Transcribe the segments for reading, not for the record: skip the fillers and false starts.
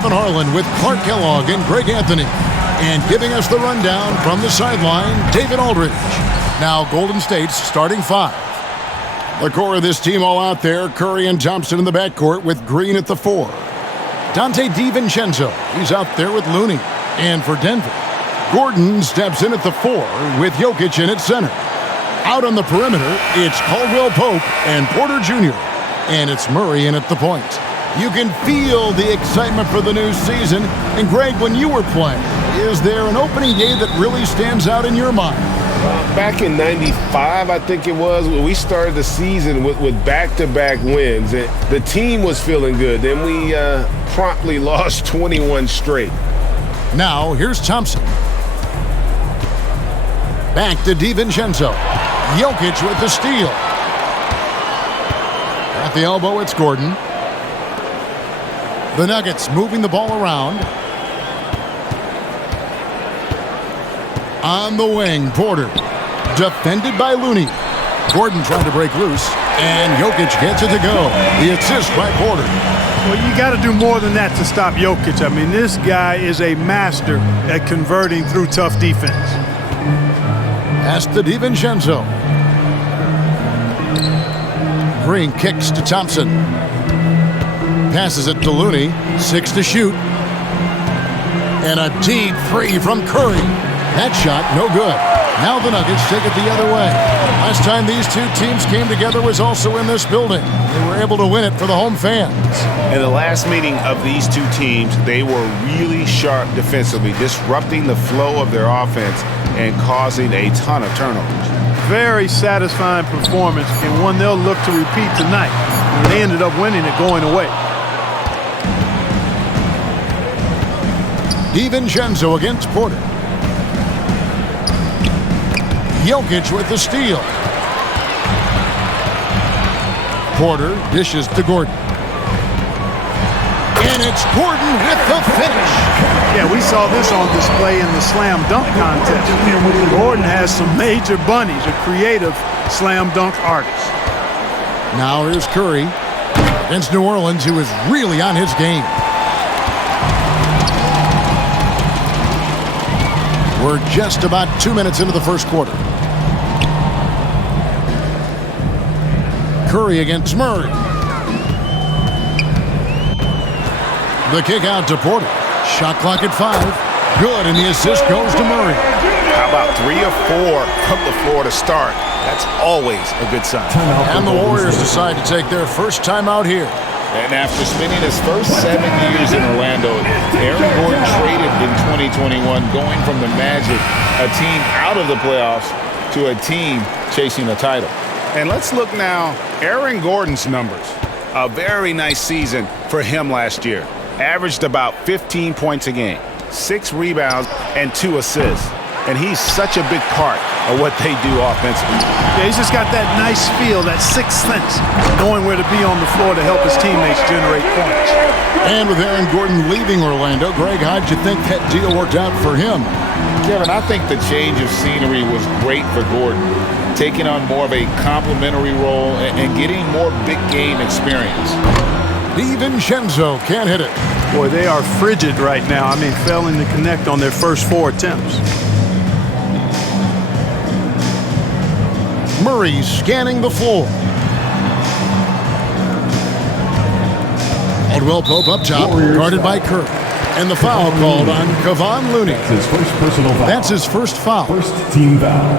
Kevin Harlan with Clark Kellogg and Greg Anthony. And giving us the rundown from the sideline, David Aldridge. Now Golden State's starting five. The core of this team all out there, Curry and Thompson in the backcourt with Green at the 4. Dante DiVincenzo, he's out there with Looney. And for Denver, Gordon steps in at the 4 with Jokic in at center. Out on the perimeter, it's Caldwell Pope and Porter Jr. And it's Murray in at the point. You can feel the excitement for the new season. And Greg, when you were playing, is there an opening day that really stands out in your mind? Back in '95, I think it was, when we started the season with back-to-back wins. The team was feeling good. Then we promptly lost 21 straight. Now, here's Thompson. Back to DiVincenzo. Jokic with the steal. At the elbow, it's Gordon. The Nuggets moving the ball around. On the wing, Porter. Defended by Looney. Gordon trying to break loose. And Jokic gets it to go. The assist by Porter. Well, you got to do more than that to stop Jokic. I mean, this guy is a master at converting through tough defense. Pass to DiVincenzo. Green kicks to Thompson. Passes it to Looney. 6 to shoot. And a deep 3 from Curry. That shot, no good. Now the Nuggets take it the other way. Last time these two teams came together was also in this building. They were able to win it for the home fans. In the last meeting of these two teams, they were really sharp defensively, disrupting the flow of their offense and causing a ton of turnovers. Very satisfying performance, and one they'll look to repeat tonight. And they ended up winning it going away. DiVincenzo against Porter. Jokic with the steal. Porter dishes to Gordon. And it's Gordon with the finish. Yeah, we saw this on display in the slam dunk contest. Gordon has some major bunnies, a creative slam dunk artist. Now here's Curry against New Orleans, who is really on his game. We're just about 2 minutes into the first quarter. Curry against Murray. The kick out to Porter. Shot clock at 5. Good, and the assist goes to Murray. How about 3 or 4 from the floor to start? That's always a good sign. And the Warriors decide to take their first timeout here. And after spending his first 7 years in Orlando, Aaron Gordon traded in 2021, going from the Magic, a team out of the playoffs, to a team chasing a title. And let's look now, Aaron Gordon's numbers. A very nice season for him last year. Averaged about 15 points a game, 6 rebounds, and 2 assists. And he's such a big part of what they do offensively. Yeah, he's just got that nice feel, that sixth sense, knowing where to be on the floor to help his teammates generate points. And with Aaron Gordon leaving Orlando, Greg, how'd you think that deal worked out for him? Kevin, I think the change of scenery was great for Gordon, taking on more of a complimentary role and getting more big game experience. DiVincenzo can't hit it. Boy, they are frigid right now. I mean, failing to connect on their first 4 attempts. Murray scanning the floor. Caldwell Pope up top, guarded by Curry. And the foul called on Kevon Looney. That's his first personal foul. That's his first foul. First team foul.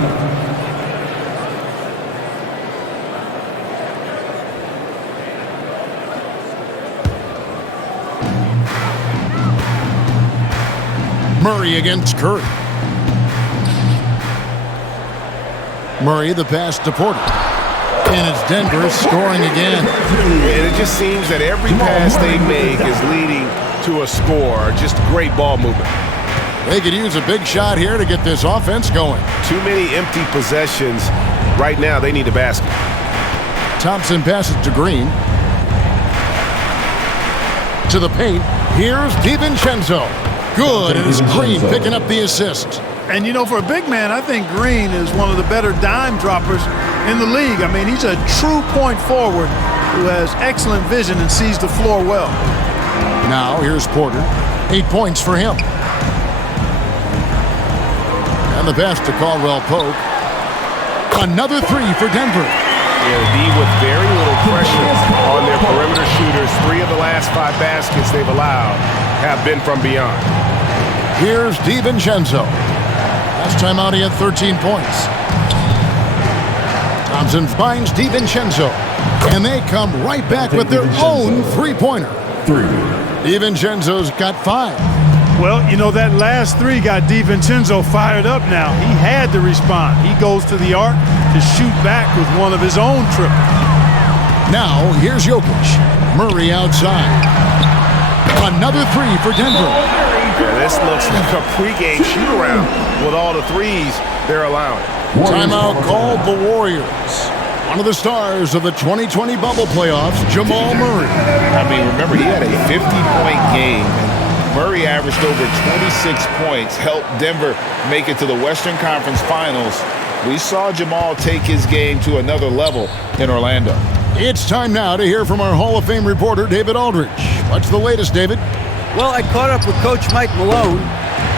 Murray against Curry. Murray, the pass to Porter. And it's Denver scoring again. And it just seems that every pass they make is leading to a score. Just great ball movement. They could use a big shot here to get this offense going. Too many empty possessions. Right now, they need a basket. Thompson passes to Green. To the paint. Here's DiVincenzo. Good, and it's Green picking up the assist. And, you know, for a big man, I think Green is one of the better dime droppers in the league. I mean, he's a true point forward who has excellent vision and sees the floor well. Now here's Porter. 8 points for him. And the pass to Caldwell Pope. Another three for Denver. Yeah, the D with very little pressure on their perimeter shooters. 3 of the last 5 baskets they've allowed have been from beyond. Here's DiVincenzo. Last time out, he had 13 points. Thompson finds DiVincenzo. And they come right back with their own three-pointer. DiVincenzo's got 5. Well, you know, that last three got DiVincenzo fired up now. He had to respond. He goes to the arc to shoot back with one of his own triples. Now, here's Jokic. Murray outside. Another three for Denver. Yeah, this looks like a pregame shoot-around with all the threes they're allowing. Timeout called the Warriors. One of the stars of the 2020 bubble playoffs, Jamal Murray. I mean, remember, he had a 50-point game. Murray averaged over 26 points, helped Denver make it to the Western Conference Finals. We saw Jamal take his game to another level in Orlando. It's time now to hear from our Hall of Fame reporter, David Aldridge. What's the latest, David? Well, I caught up with Coach Mike Malone.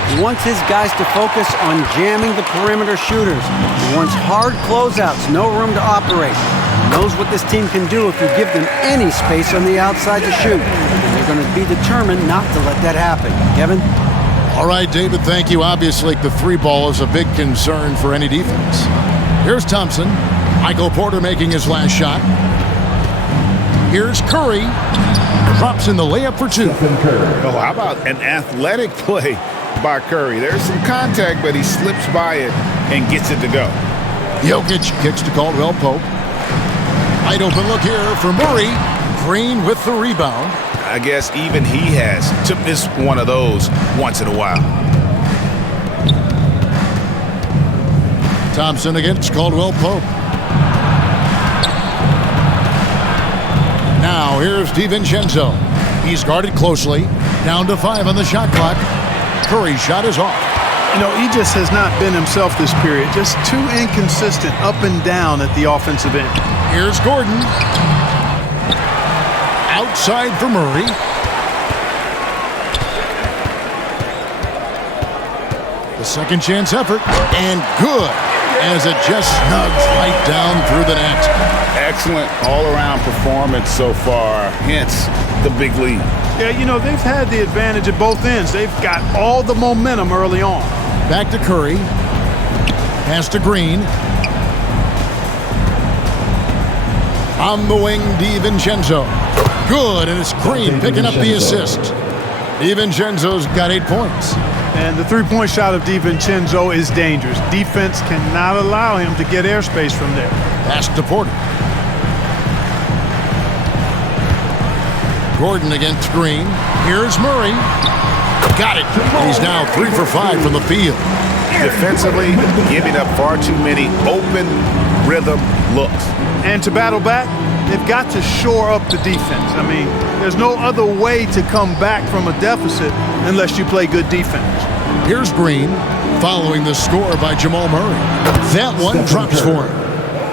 He wants his guys to focus on jamming the perimeter shooters. He wants hard closeouts, no room to operate. He knows what this team can do if you give them any space on the outside to shoot. And they're going to be determined not to let that happen. Kevin? All right, David, thank you. Obviously, the three ball is a big concern for any defense. Here's Thompson. Michael Porter making his last shot. Here's Curry. Drops in the layup for 2. Oh, how about an athletic play by Curry? There's some contact, but he slips by it and gets it to go. Jokic kicks to Caldwell Pope. Wide open look here for Murray. Green with the rebound. I guess even he has to miss one of those once in a while. Thompson against Caldwell Pope. Now here's DiVincenzo. He's guarded closely. Down to 5 on the shot clock. Curry's shot is off. You know, he just has not been himself this period. Just too inconsistent up and down at the offensive end. Here's Gordon. Outside for Murray. The second chance effort. And good. As it just snugs right down through the net. Excellent all-around performance so far, hence the big lead. Yeah, you know, they've had the advantage at both ends. They've got all the momentum early on. Back to Curry. Pass to Green. On the wing, DiVincenzo. Good, and it's Green picking up the assist. DiVincenzo's got 8 points. And the three-point shot of DiVincenzo is dangerous. Defense cannot allow him to get airspace from there. Pass to Porter. Gordon against Green. Here's Murray. Got it. He's now 3 for 5 from the field. Defensively, giving up far too many open rhythm looks. And to battle back, they've got to shore up the defense. I mean, there's no other way to come back from a deficit unless you play good defense. Here's Green, following the score by Jamal Murray. That one drops for him.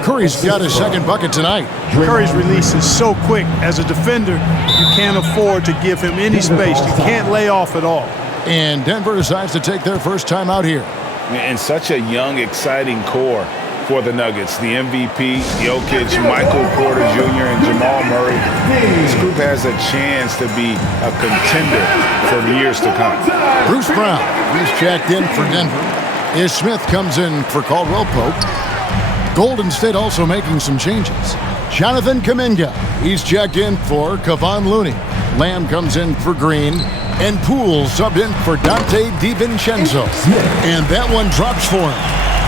Curry's got his second bucket tonight. Curry's release is so quick. As a defender, you can't afford to give him any space. You can't lay off at all. And Denver decides to take their first time out here. And such a young, exciting core for the Nuggets. The MVP, Jokic, Michael Porter Jr., and Jamal Murray. This group has a chance to be a contender for years to come. Bruce Brown, he's checked in for Denver. Ish Smith comes in for Caldwell Pope. Golden State also making some changes. Jonathan Kuminga, he's checked in for Kevon Looney. Lamb comes in for Green. And Poole subbed in for Dante DiVincenzo. And that one drops for him.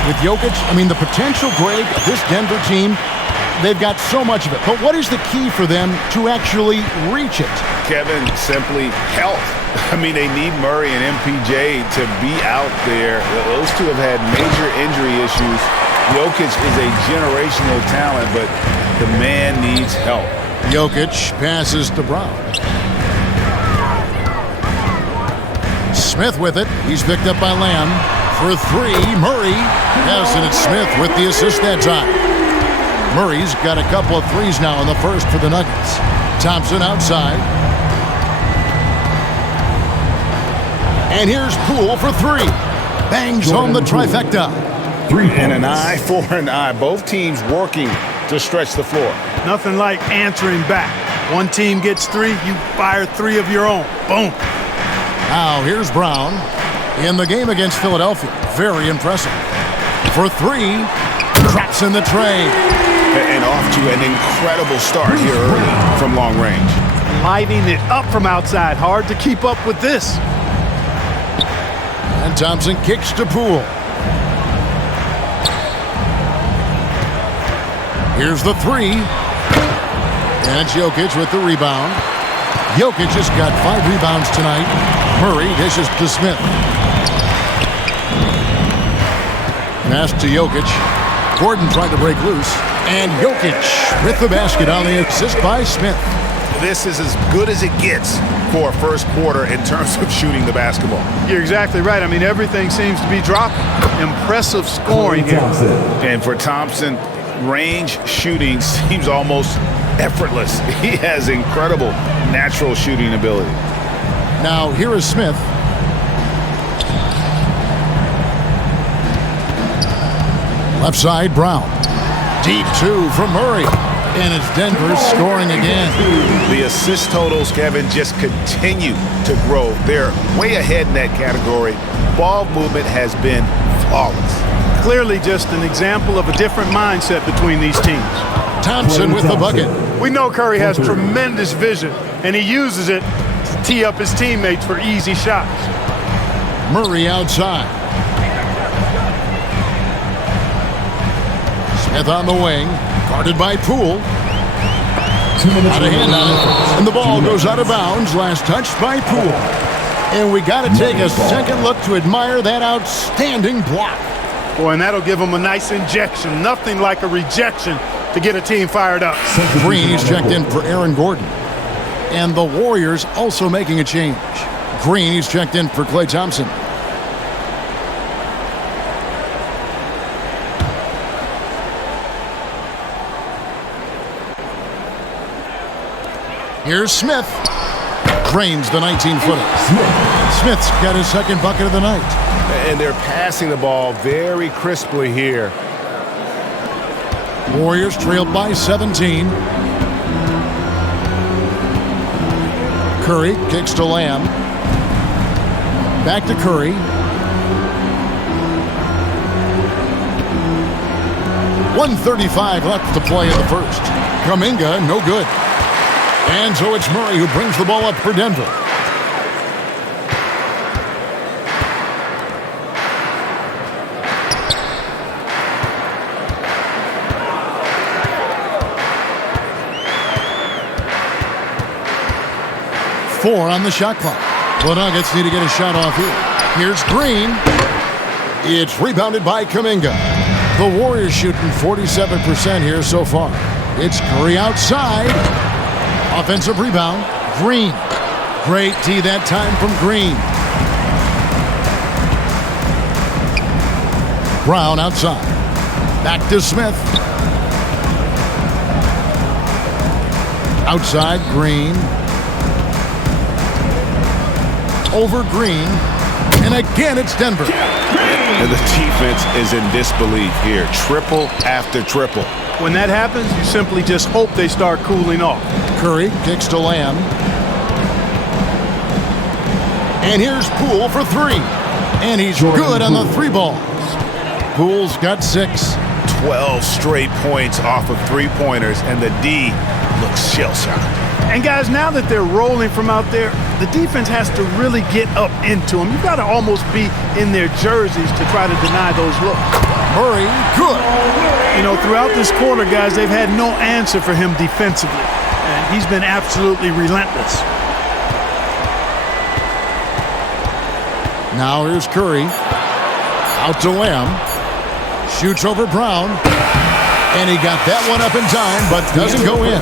With Jokic, I mean, the potential, Greg, of this Denver team, they've got so much of it. But what is the key for them to actually reach it? Kevin, simply health. I mean, they need Murray and MPJ to be out there. Those two have had major injury issues. Jokic is a generational talent, but the man needs help. Jokic passes to Brown. Smith with it. He's picked up by Lamb. For 3, Murray. Yes, and it's Smith with the assist that time. Murray's got a couple of threes now in the first for the Nuggets. Thompson outside. And here's Poole for three. Bangs home the trifecta. And an eye for an eye. Both teams working to stretch the floor. Nothing like answering back. One team gets three, you fire three of your own. Boom. Now here's Brown in the game against Philadelphia. Very impressive. For three, traps in the tray. And off to an incredible start here early from long range. Lighting it up from outside. Hard to keep up with this. And Thompson kicks to Poole. Here's the three. And it's Jokic with the rebound. Jokic has got 5 rebounds tonight. Murray dishes to Smith. Pass to Jokic. Gordon tried to break loose. And Jokic with the basket on the assist by Smith. This is as good as it gets for a first quarter in terms of shooting the basketball. You're exactly right. I mean, everything seems to be dropping. Impressive scoring here. And for Thompson, range shooting seems almost effortless. He has incredible natural shooting ability. Now here is Smith. Left side, Brown. Deep two from Murray. And it's Denver scoring again. The assist totals, Kevin, just continue to grow. They're way ahead in that category. Ball movement has been flawless. Clearly just an example of a different mindset between these teams. Thompson with the bucket. We know Curry has tremendous vision, and he uses it to tee up his teammates for easy shots. Murray outside. Smith on the wing. Guarded by Poole. Out of hand on it. And the ball goes out of bounds. Last touched by Poole. And we got to take a second look to admire that outstanding block. Boy, and that'll give them a nice injection. Nothing like a rejection to get a team fired up. Green, he's checked in for Aaron Gordon. And the Warriors also making a change. Green, he's checked in for Klay Thompson. Here's Smith. Drains the 19-footer. Smith's got his second bucket of the night. And they're passing the ball very crisply here. Warriors trailed by 17. Curry kicks to Lamb. Back to Curry. .135 left to play in the first. Kuminga, no good. And so it's Murray who brings the ball up for Denver. Four on the shot clock. The Nuggets need to get a shot off here. Here's Green. It's rebounded by Kuminga. The Warriors shooting 47% here so far. It's Curry outside. Offensive rebound. Green. Great tee that time from Green. Brown outside. Back to Smith. Outside, Green. Over Green. And again, it's Denver. And the defense is in disbelief here. Triple after triple. When that happens, you simply just hope they start cooling off. Curry kicks to Lamb. And here's Poole for three. And he's good on the three balls. Poole's got 6. 12 straight points off of three-pointers, and the D looks shell-shocked. And guys, now that they're rolling from out there, the defense has to really get up into them. You've got to almost be in their jerseys to try to deny those looks. Murray, good. You know, throughout this quarter, guys, they've had no answer for him defensively. And he's been absolutely relentless. Now here's Curry. Out to Lamb. Shoots over Brown. And he got that one up in time, but doesn't go in.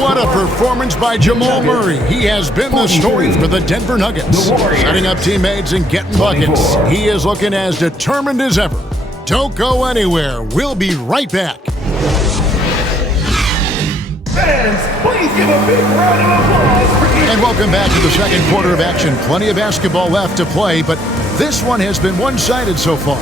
What a performance by Jamal Murray. He has been the story for the Denver Nuggets. Setting up teammates and getting buckets. He is looking as determined as ever. Don't go anywhere. We'll be right back. Fans, please give a big round of applause for And welcome back to the second quarter of action. Plenty of basketball left to play, but this one has been one-sided so far.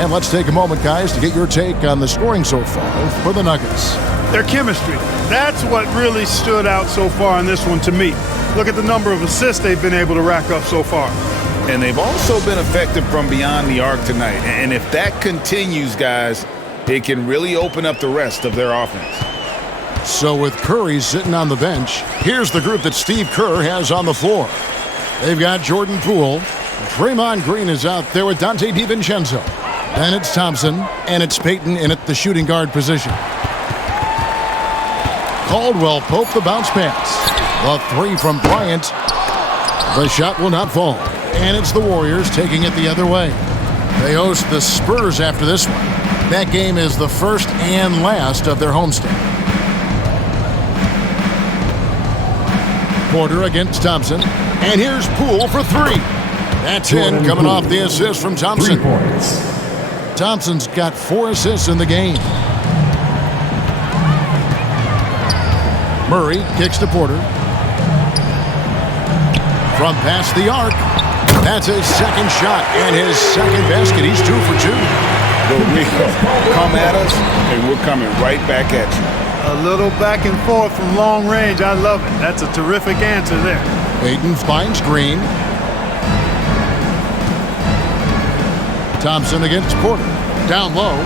And let's take a moment, guys, to get your take on the scoring so far for the Nuggets. Their chemistry. That's what really stood out so far in this one to me. Look at the number of assists they've been able to rack up so far. And they've also been effective from beyond the arc tonight. And if that continues, guys, it can really open up the rest of their offense. So with Curry sitting on the bench, here's the group that Steve Kerr has on the floor. They've got Jordan Poole. Draymond Green is out there with Dante DiVincenzo. Then it's Thompson, and it's Payton in at the shooting guard position. Caldwell Pope the bounce pass. The three from Bryant. The shot will not fall. And it's the Warriors taking it the other way. They host the Spurs after this one. That game is the first and last of their homestand. Porter against Thompson. And here's Poole for three. That's in, coming off the assist from Thompson. 3 points. Thompson's got 4 assists in the game. Murray kicks to Porter. From past the arc. That's his second shot and his second basket. He's 2 for 2. Come at us, and we're coming right back at you. A little back and forth from long range. I love it. That's a terrific answer there. Payton finds Green. Thompson against Porter. Down low.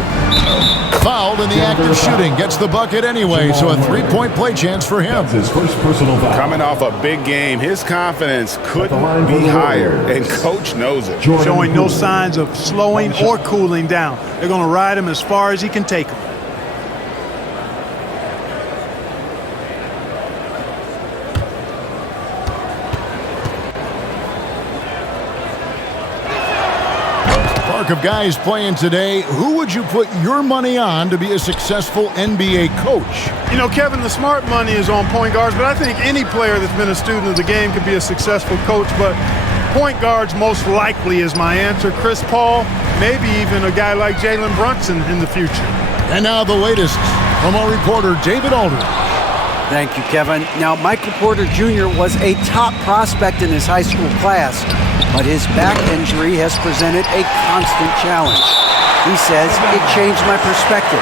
Fouled in the act of shooting. Gets the bucket anyway, so a 3-point play chance for him. That's his first personal foul. Coming off a big game, his confidence couldn't be higher, and Coach knows it. Showing no signs of slowing or cooling down. They're going to ride him as far as he can take him. Of guys playing today, who would you put your money on to be a successful NBA coach? You know, Kevin, the smart money is on point guards, but I think any player that's been a student of the game could be a successful coach, but point guards most likely is my answer. Chris Paul, maybe even a guy like Jalen Brunson in the future. And now the latest from our reporter, David Aldridge. Thank you, Kevin. Now, Michael Porter Jr. was a top prospect in his high school class, but his back injury has presented a constant challenge. He says, it changed my perspective.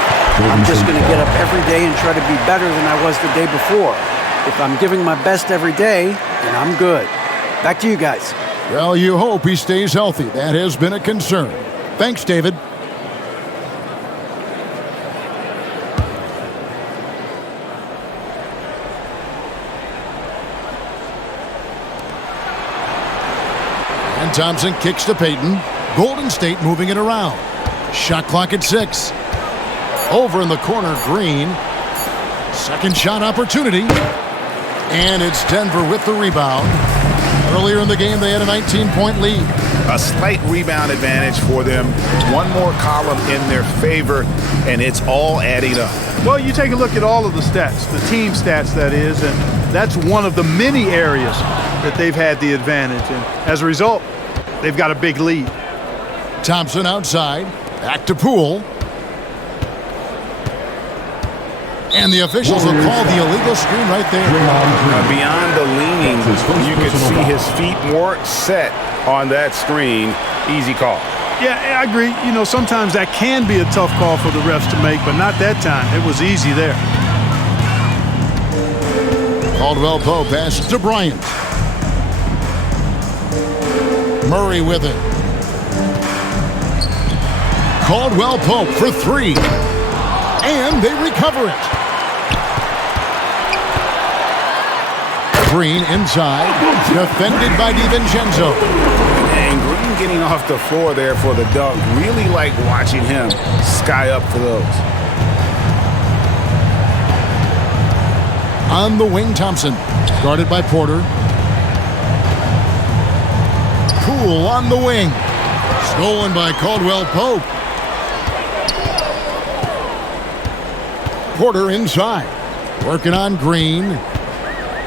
I'm just going to get up every day and try to be better than I was the day before. If I'm giving my best every day, then I'm good. Back to you guys. Well, you hope he stays healthy. That has been a concern. Thanks, David. And Thompson kicks to Payton. Golden State moving it around. Shot clock at 6. Over in the corner, Green. Second shot opportunity. And it's Denver with the rebound. Earlier in the game, they had a 19-point lead. A slight rebound advantage for them. One more column in their favor, and it's all adding up. Well, you take a look at all of the stats, the team stats, that is, and that's one of the many areas that they've had the advantage. And as a result, they've got a big lead. Thompson outside. Back to Poole. And the officials will call the illegal screen right there. Beyond the leaning, you can see his feet weren't set on that screen. Easy call. Yeah, I agree. You know, sometimes that can be a tough call for the refs to make, but not that time. It was easy there. Caldwell Pope passes to Bryant. Murray with it. Caldwell Pope for 3. And they recover it. Green inside. Defended by DiVincenzo. And Green getting off the floor there for the dunk. Really like watching him sky up for those. On the wing, Thompson. Guarded by Porter. Poole on the wing. Stolen by Caldwell Pope. Porter inside. Working on Green.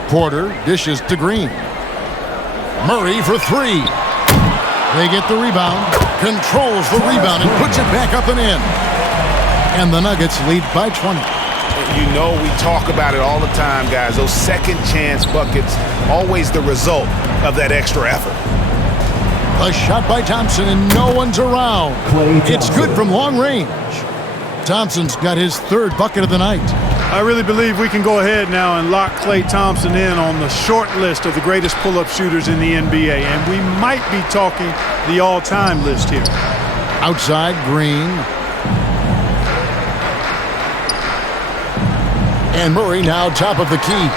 Porter dishes to Green. Murray for 3. They get the rebound. Controls the rebound and puts it back up and in. And the Nuggets lead by 20. You know we talk about it all the time, guys. Those second chance buckets, always the result of that extra effort. A shot by Thompson, and no one's around. It's good from long range. Thompson's got his third bucket of the night. I really believe we can go ahead now and lock Klay Thompson in on the short list of the greatest pull-up shooters in the NBA, and we might be talking the all-time list here. Outside, Green. And Murray now top of the key.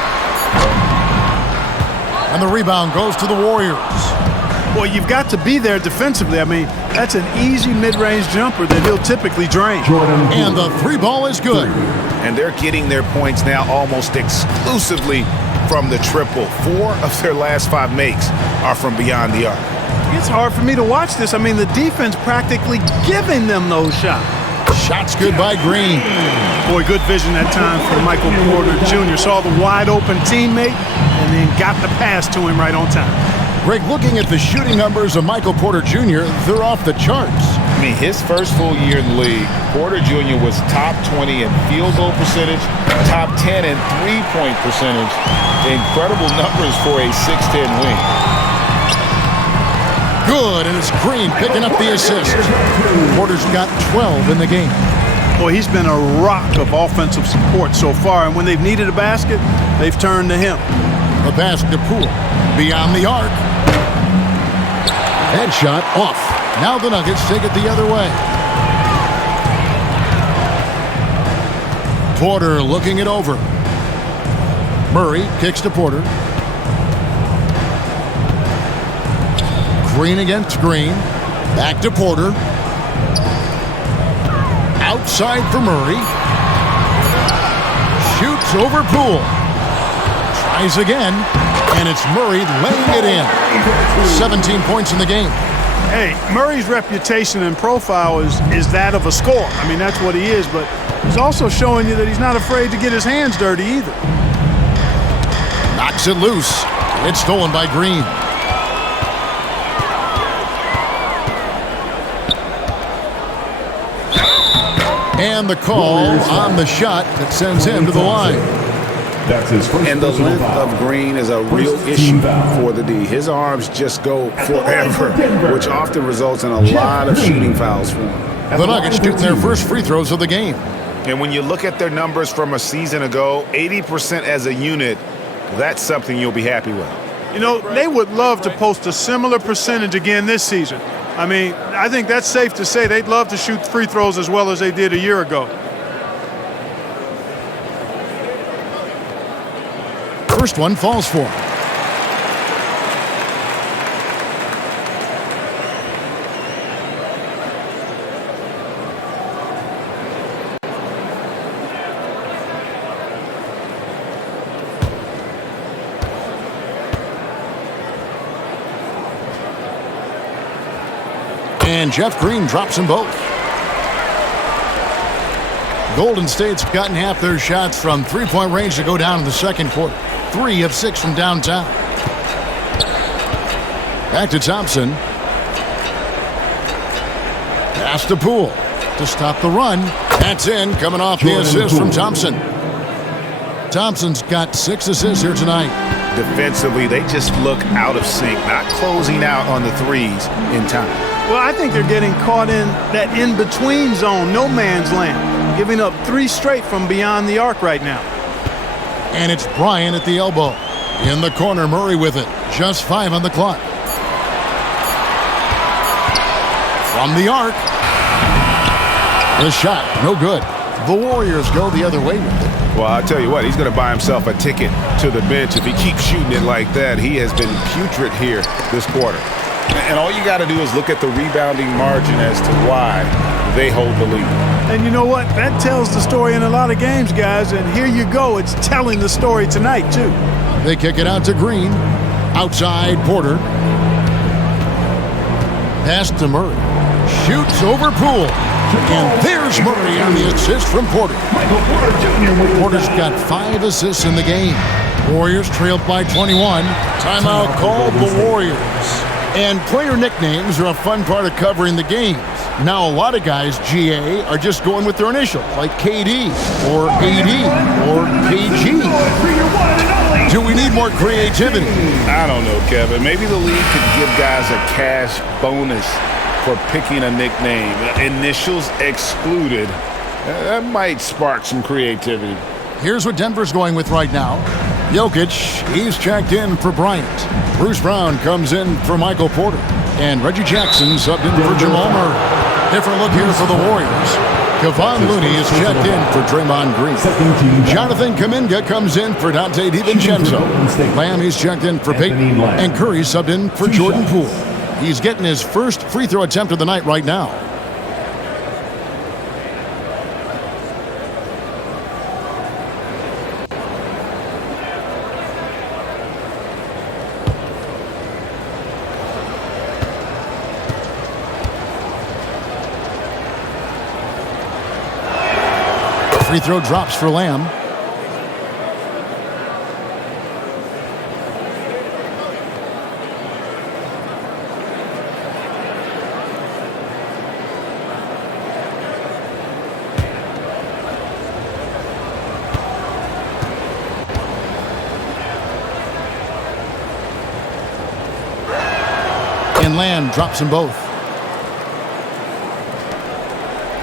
And the rebound goes to the Warriors. Well, you've got to be there defensively. I mean, that's an easy mid-range jumper that he'll typically drain. And the three ball is good. And they're getting their points now almost exclusively from the triple. 4 of their last 5 makes are from beyond the arc. It's hard for me to watch this. I mean, the defense practically giving them those shots. Shots good by Green. Boy, good vision that time from Michael Porter Jr. Saw the wide-open teammate and then got the pass to him right on time. Greg, looking at the shooting numbers of Michael Porter Jr., they're off the charts. I mean, his first full year in the league, Porter Jr. was top 20 in field goal percentage, top 10 in three-point percentage. Incredible numbers for a 6'10 wing. Good, and it's Green picking up the assist. Porter's got 12 in the game. Boy, he's been a rock of offensive support so far, and when they've needed a basket, they've turned to him. The pass to Poole. Beyond the arc. Headshot off. Now the Nuggets take it the other way. Porter looking it over. Murray kicks to Porter. Green against Green. Back to Porter. Outside for Murray. Shoots over Poole. Tries again. And it's Murray laying it in. 17 points in the game. Hey, Murray's reputation and profile is that of a scorer. I mean, that's what he is, but he's also showing you that he's not afraid to get his hands dirty either. Knocks it loose. It's stolen by Green. And the call on the shot that sends him to the line. That's his first. And the length of Green is a real issue for the D. His arms just go forever, which often results in a lot of shooting fouls for him. The Nuggets shooting their first free throws of the game. And when you look at their numbers from a season ago, 80% as a unit, that's something you'll be happy with. You know, they would love to post a similar percentage again this season. I mean, I think that's safe to say they'd love to shoot free throws as well as they did a year ago. First one falls for him. And Jeff Green drops them both. Golden State's gotten half their shots from three-point range to go down in the second quarter. 3 of 6 from downtown. Back to Thompson. Pass to Poole to stop the run. That's in, coming off the assist from Thompson. Thompson's got 6 assists here tonight. Defensively, they just look out of sync, not closing out on the threes in time. Well, I think they're getting caught in that in-between zone, no man's land, giving up 3 straight from beyond the arc right now. And it's Bryant at the elbow. In the corner, Murray with it. Just 5 on the clock. From the arc. The shot, no good. The Warriors go the other way with it. Well, I'll tell you what, he's going to buy himself a ticket to the bench. If he keeps shooting it like that, he has been putrid here this quarter. And all you got to do is look at the rebounding margin as to why they hold the lead. And you know what? That tells the story in a lot of games, guys. And here you go. It's telling the story tonight, too. They kick it out to Green. Outside, Porter. Pass to Murray. Shoots over Poole. And there's Murray on the assist from Porter. Porter's got 5 assists in the game. Warriors trailed by 21. Timeout called the Warriors. And player nicknames are a fun part of covering the games. Now, a lot of guys, GA, are just going with their initials, like KD or AD or KG. Do we need more creativity? I don't know, Kevin. Maybe the league could give guys a cash bonus for picking a nickname. Initials excluded. That might spark some creativity. Here's what Denver's going with right now. Jokic, he's checked in for Bryant. Bruce Brown comes in for Michael Porter. And Reggie Jackson subbed in for Jamal Murray. Different look here for the Warriors. Kevon Looney is checked in for Draymond Green. Jonathan Kuminga comes in for Dante DiVincenzo. Lamb is checked in for Peyton. And Curry subbed in for Jordan Poole. He's getting his first free throw attempt of the night right now. Free throw drops for Lamb. And Lamb drops them both.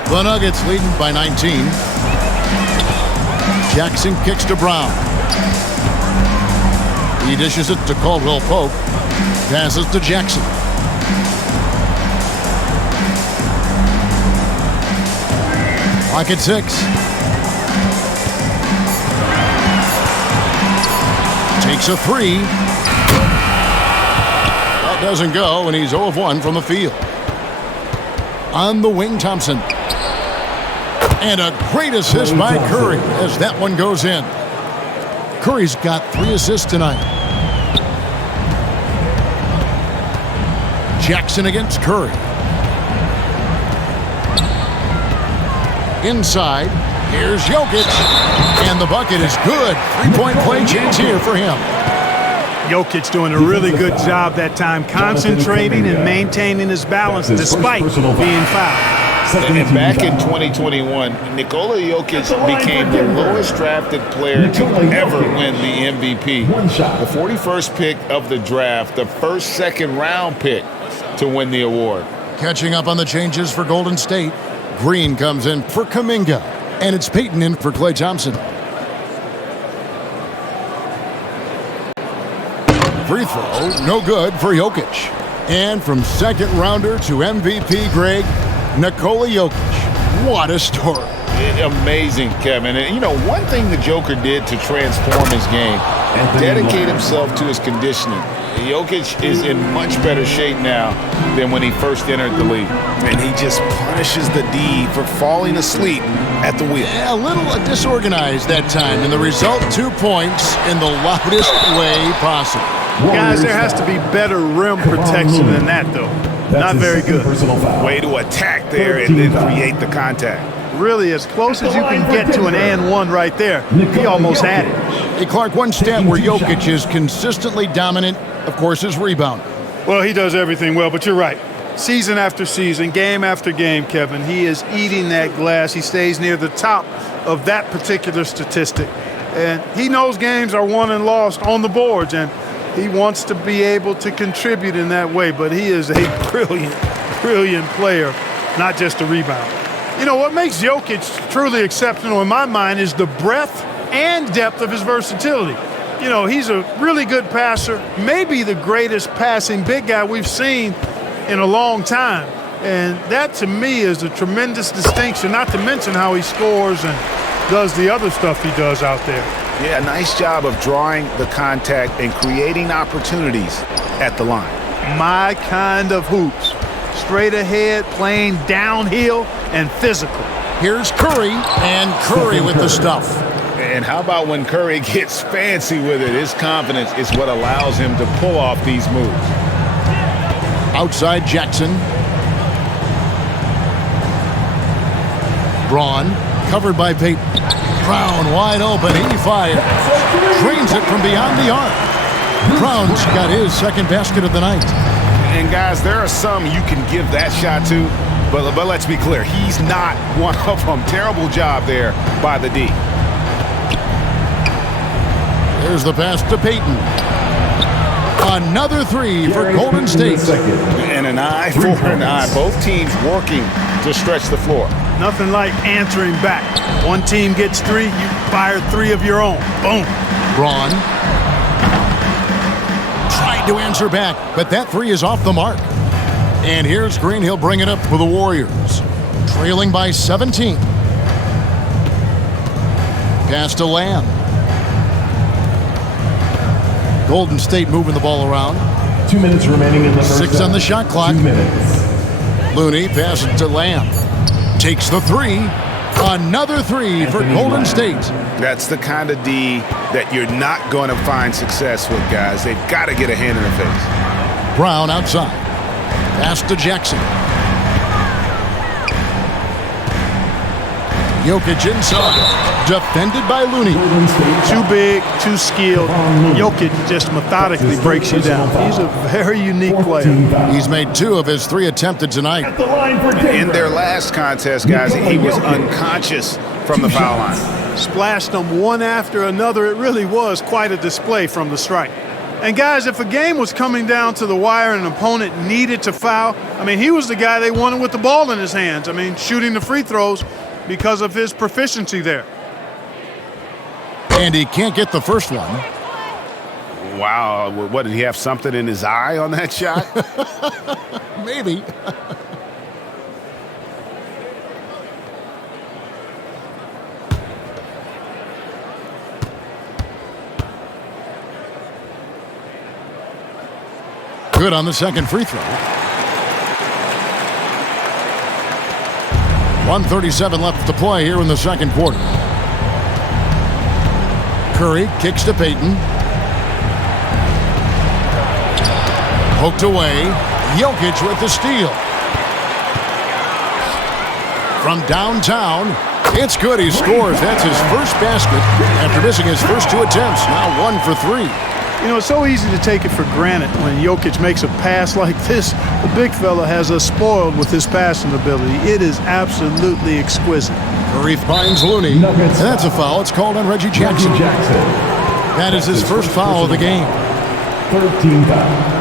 The Nuggets leading by 19. Jackson kicks to Brown. He dishes it to Caldwell Pope. Passes to Jackson. Clock at 6. Takes a 3. That doesn't go, and he's 0 of 1 from the field. On the wing, Thompson. And a great assist by Curry as that one goes in. Curry's got 3 assists tonight. Jackson against Curry. Inside, here's Jokic. And the bucket is good. 3-point play chance here for him. Jokic doing a really good job that time, concentrating and maintaining his balance despite being fouled. And back in 2021, Nikola Jokic became the lowest drafted player to ever win the MVP. The 41st pick of the draft, the first second-round pick to win the award. Catching up on the changes for Golden State. Green comes in for Kuminga. And it's Peyton in for Klay Thompson. Free throw, no good for Jokic. And from second-rounder to MVP Greg, Nikola Jokic. What a story. Amazing, Kevin. And, you know, one thing the Joker did to transform his game, dedicate himself to his conditioning. Jokic is in much better shape now than when he first entered the league. And he just punishes the D for falling asleep at the wheel. A little disorganized that time, and the result, 2 points in the loudest way possible. Guys, there has to be better rim protection than that, though. Not very good. Way to attack there and then create the contact. Really, as close as you can get to an and one right there, he almost had it. Hey, Clark, one stat where Jokic is consistently dominant, of course, is rebound. Well, he does everything well, but you're right. Season after season, game after game, Kevin, he is eating that glass. He stays near the top of that particular statistic. And he knows games are won and lost on the boards, and he wants to be able to contribute in that way, but he is a brilliant player, not just a rebounder. You know, what makes Jokic truly exceptional in my mind is the breadth and depth of his versatility. You know, he's a really good passer, maybe the greatest passing big guy we've seen in a long time. And that, to me, is a tremendous distinction, not to mention how he scores and does the other stuff he does out there. Yeah, nice job of drawing the contact and creating opportunities at the line. My kind of hoops. Straight ahead, playing downhill and physical. Here's Curry, and Curry with the stuff. And how about when Curry gets fancy with it? His confidence is what allows him to pull off these moves. Outside Jackson. Braun, covered by Peyton. Brown wide open, he fires. Drains it from beyond the arc. Brown's got his second basket of the night. And guys, there are some you can give that shot to, But let's be clear, he's not one of them. Terrible job there by the D. There's the pass to Payton. Another three for Golden State. And an eye for an eye. Both teams working to stretch the floor. Nothing like answering back. One team gets three, you fire three of your own. Boom. Braun tried to answer back, but that three is off the mark. And here's Green. He'll bring it up for the Warriors. Trailing by 17. Pass to Lamb. Golden State moving the ball around. 2 minutes remaining in the first 6 on the shot clock. 2 minutes. Looney passes to Lamb. Takes the three. Another three for Golden State. That's the kind of D that you're not going to find success with, guys. They've got to get a hand in the face. Brown outside. Pass to Jackson. Jokic inside. Defended by Looney. Too big, too skilled. Jokic just methodically breaks you down. He's a very unique player. He's made 2 of his 3 attempted tonight. At the line for In their last contest, guys, he was unconscious from the foul line. Splashed them one after another. It really was quite a display from the stripe. And guys, if a game was coming down to the wire and an opponent needed to foul, I mean, he was the guy they wanted with the ball in his hands. I mean, shooting the free throws because of his proficiency there. And he can't get the first one. Wow, what, did he have something in his eye on that shot? Maybe. Good on the second free throw. 1:37 left to play here in the second quarter. Curry kicks to Payton. Poked away. Jokic with the steal. From downtown, it's good. He scores. That's his first basket after missing his first 2 attempts. Now 1 for 3. You know, it's so easy to take it for granted when Jokic makes a pass like this. The big fella has us spoiled with his passing ability. It is absolutely exquisite. Curry finds Looney. And that's a foul. It's called on Reggie Jackson. That is his first foul of the game. 13 foul.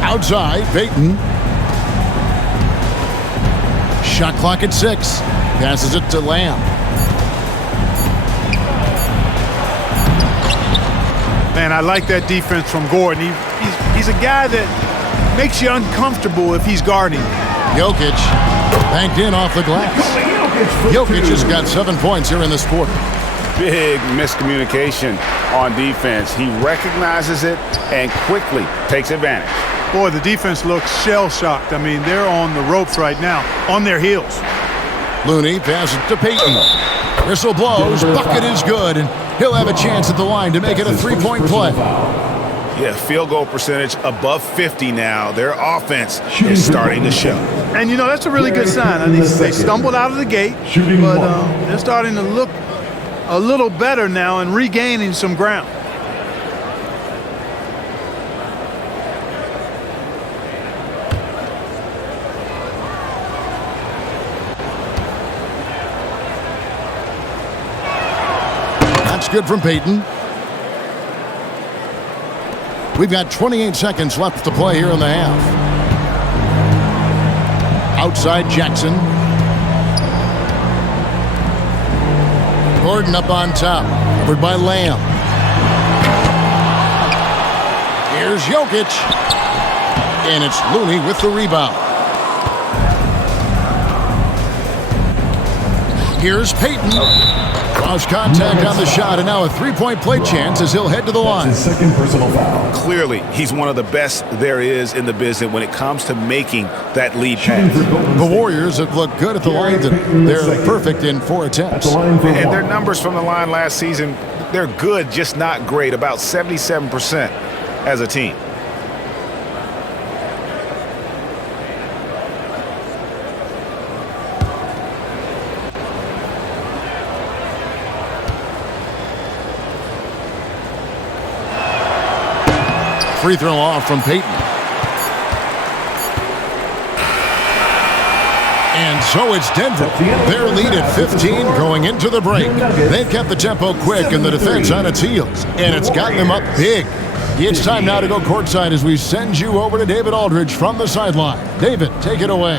Outside, Payton. Shot clock at 6. Passes it to Lamb. Man, I like that defense from Gordon. He's a guy that makes you uncomfortable if he's guarding. Jokic banked in off the glass. Jokic has got 7 points here in this quarter. Big miscommunication on defense. He recognizes it and quickly takes advantage. Boy, the defense looks shell-shocked. I mean, they're on the ropes right now, on their heels. Looney passes to Payton. Whistle blows. Bucket is good, and he'll have a chance at the line to make it a 3-point play. Yeah, field goal percentage above 50 now. Their offense is starting to show. And, you know, that's a really good sign. I mean, they stumbled out of the gate, but they're starting to look a little better now and regaining some ground. Good from Payton. We've got 28 seconds left to play here in the half. Outside Jackson. Gordon up on top. Covered by Lamb. Here's Jokic. And it's Looney with the rebound. Here's Payton. Lost contact on the shot, and now a 3-point play chance as he'll head to the line. His second personal foul. Clearly, he's one of the best there is in the business when it comes to making that lead pass. The Warriors have looked good at the line. They're perfect in 4 attempts. And their numbers from the line last season, they're good, just not great, about 77% as a team. Free throw off from Peyton. And so it's Denver. Their lead at 15 going into the break. They've kept the tempo quick and the defense on its heels, and it's gotten them up big. It's time now to go courtside as we send you over to David Aldridge from the sideline. David, take it away.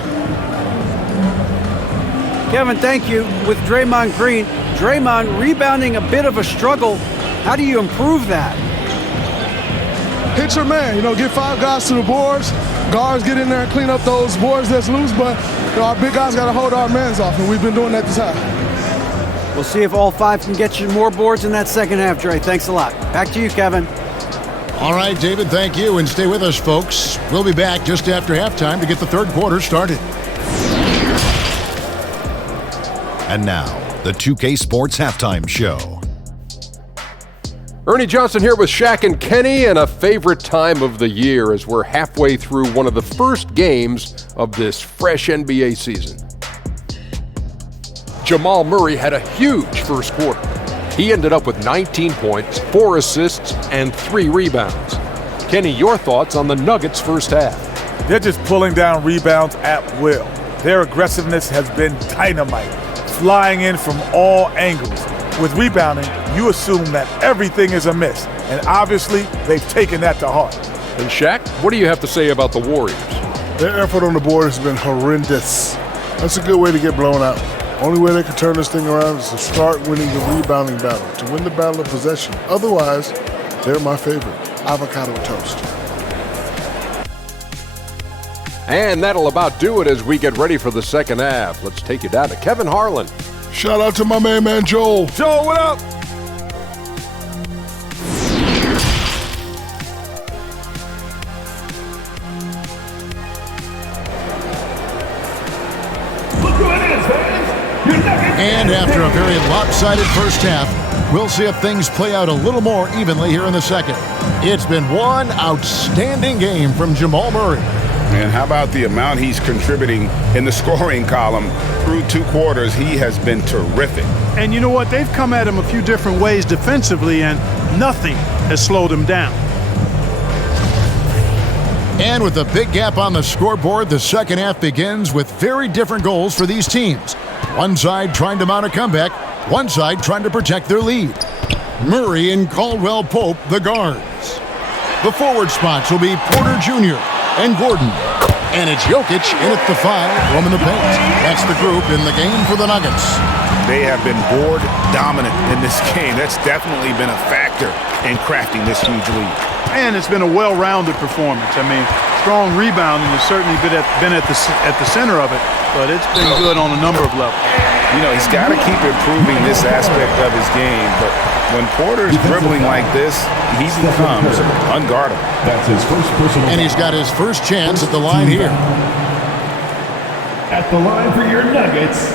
Kevin, thank you. With Draymond Green, Draymond rebounding a bit of a struggle. How do you improve that? Hit your man, get 5 guys to the boards. Guards get in there and clean up those boards that's loose, but our big guys got to hold our mans off, and we've been doing that this half. We'll see if all 5 can get you more boards in that second half, Dre. Thanks a lot. Back to you, Kevin. All right, David, thank you, and stay with us, folks. We'll be back just after halftime to get the third quarter started. And now, the 2K Sports Halftime Show. Ernie Johnson here with Shaq and Kenny, and a favorite time of the year as we're halfway through one of the first games of this fresh NBA season. Jamal Murray had a huge first quarter. He ended up with 19 points, 4 assists, and 3 rebounds. Kenny, your thoughts on the Nuggets' first half? They're just pulling down rebounds at will. Their aggressiveness has been dynamite, flying in from all angles. With rebounding, you assume that everything is amiss, and obviously they've taken that to heart. And Shaq, what do you have to say about the Warriors? Their effort on the board has been horrendous. That's a good way to get blown out. Only way they can turn this thing around is to start winning the rebounding battle, to win the battle of possession. Otherwise, they're my favorite. Avocado toast. And that'll about do it as we get ready for the second half. Let's take you down to Kevin Harlan. Shout out to my main man, Joel. Joel, what up? And after a very lopsided first half, we'll see if things play out a little more evenly here in the second. It's been one outstanding game from Jamal Murray. And how about the amount he's contributing in the scoring column? Through 2 quarters, he has been terrific. And you know what? They've come at him a few different ways defensively, and nothing has slowed him down. And with a big gap on the scoreboard, the second half begins with very different goals for these teams. One side trying to mount a comeback, one side trying to protect their lead. Murray and Caldwell Pope, the guards. The forward spots will be Porter Jr. and Gordon. And it's Jokic in at the 5, roaming the paint. That's the group in the game for the Nuggets. They have been board dominant in this game. That's definitely been a factor in crafting this huge lead. And it's been a well-rounded performance. I mean, strong rebounding has certainly been at the center of it, but it's been good on a number of levels. He's got to keep improving this aspect of his game, but when Porter's dribbling like this, he becomes unguardable. That's his first personal. And he's got his first chance at the line here. At the line for your Nuggets,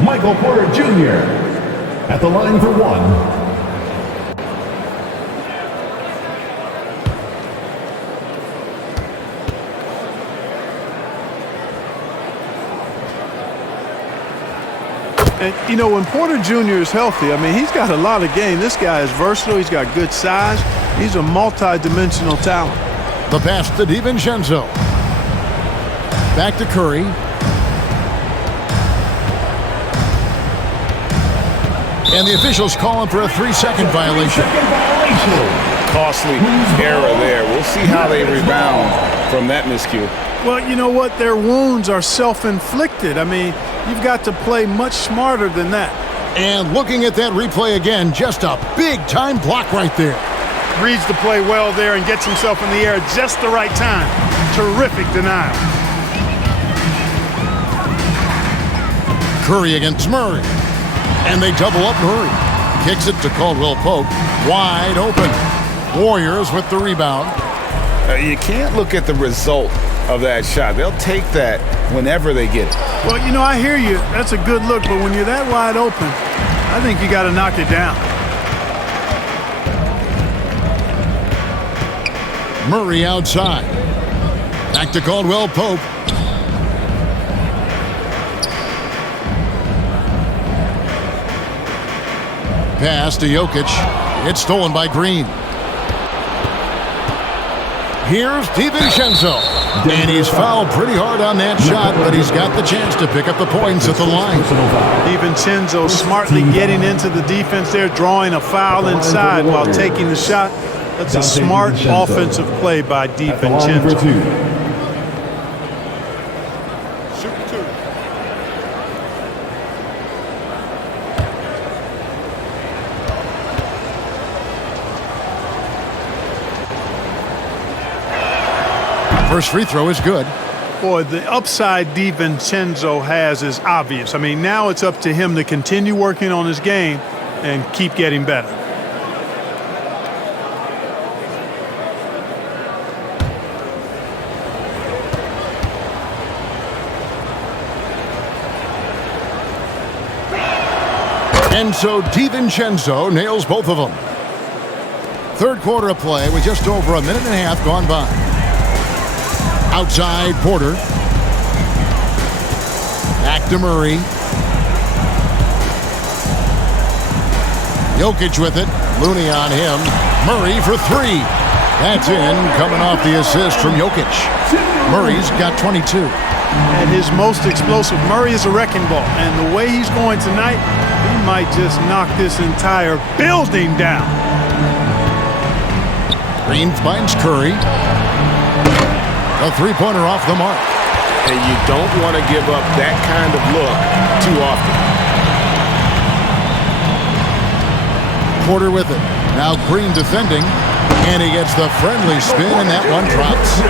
Michael Porter Jr. At the line for 1. And, when Porter Jr. is healthy, I mean, he's got a lot of game. This guy is versatile. He's got good size. He's a multi-dimensional talent. The pass to DiVincenzo. Back to Curry. And the officials calling for a 3-second violation. Costly error there. We'll see how they rebound from that miscue. Well, you know what? Their wounds are self-inflicted. I mean, you've got to play much smarter than that. And looking at that replay again, just a big-time block right there. Reads the play well there and gets himself in the air at just the right time. Terrific denial. Curry against Murray. And they double up Murray. Kicks it to Caldwell Pope. Wide open. Warriors with the rebound. You can't look at the result of that shot. They'll take that whenever they get it. Well, I hear you. That's a good look, but when you're that wide open, I think you got to knock it down. Murray outside. Back to Caldwell Pope. Pass to Jokic. It's stolen by Green. Here's DiVincenzo. And he's fouled pretty hard on that shot, but he's got the chance to pick up the points at the line. DiVincenzo smartly getting into the defense there, drawing a foul inside while taking the shot. That's a smart offensive play by DiVincenzo. First free throw is good. Boy, the upside DiVincenzo has is obvious. I mean, now it's up to him to continue working on his game and keep getting better. And so DiVincenzo nails both of them. Third quarter of play with just over a minute and a half gone by. Outside Porter. Back to Murray. Jokic with it. Looney on him. Murray for three. That's in, coming off the assist from Jokic. Murray's got 22. At his most explosive, Murray is a wrecking ball. And the way he's going tonight, he might just knock this entire building down. Green finds Curry. A three-pointer off the mark. And you don't want to give up that kind of look too often. Porter with it. Now Green defending. And he gets the friendly spin, and that one drops.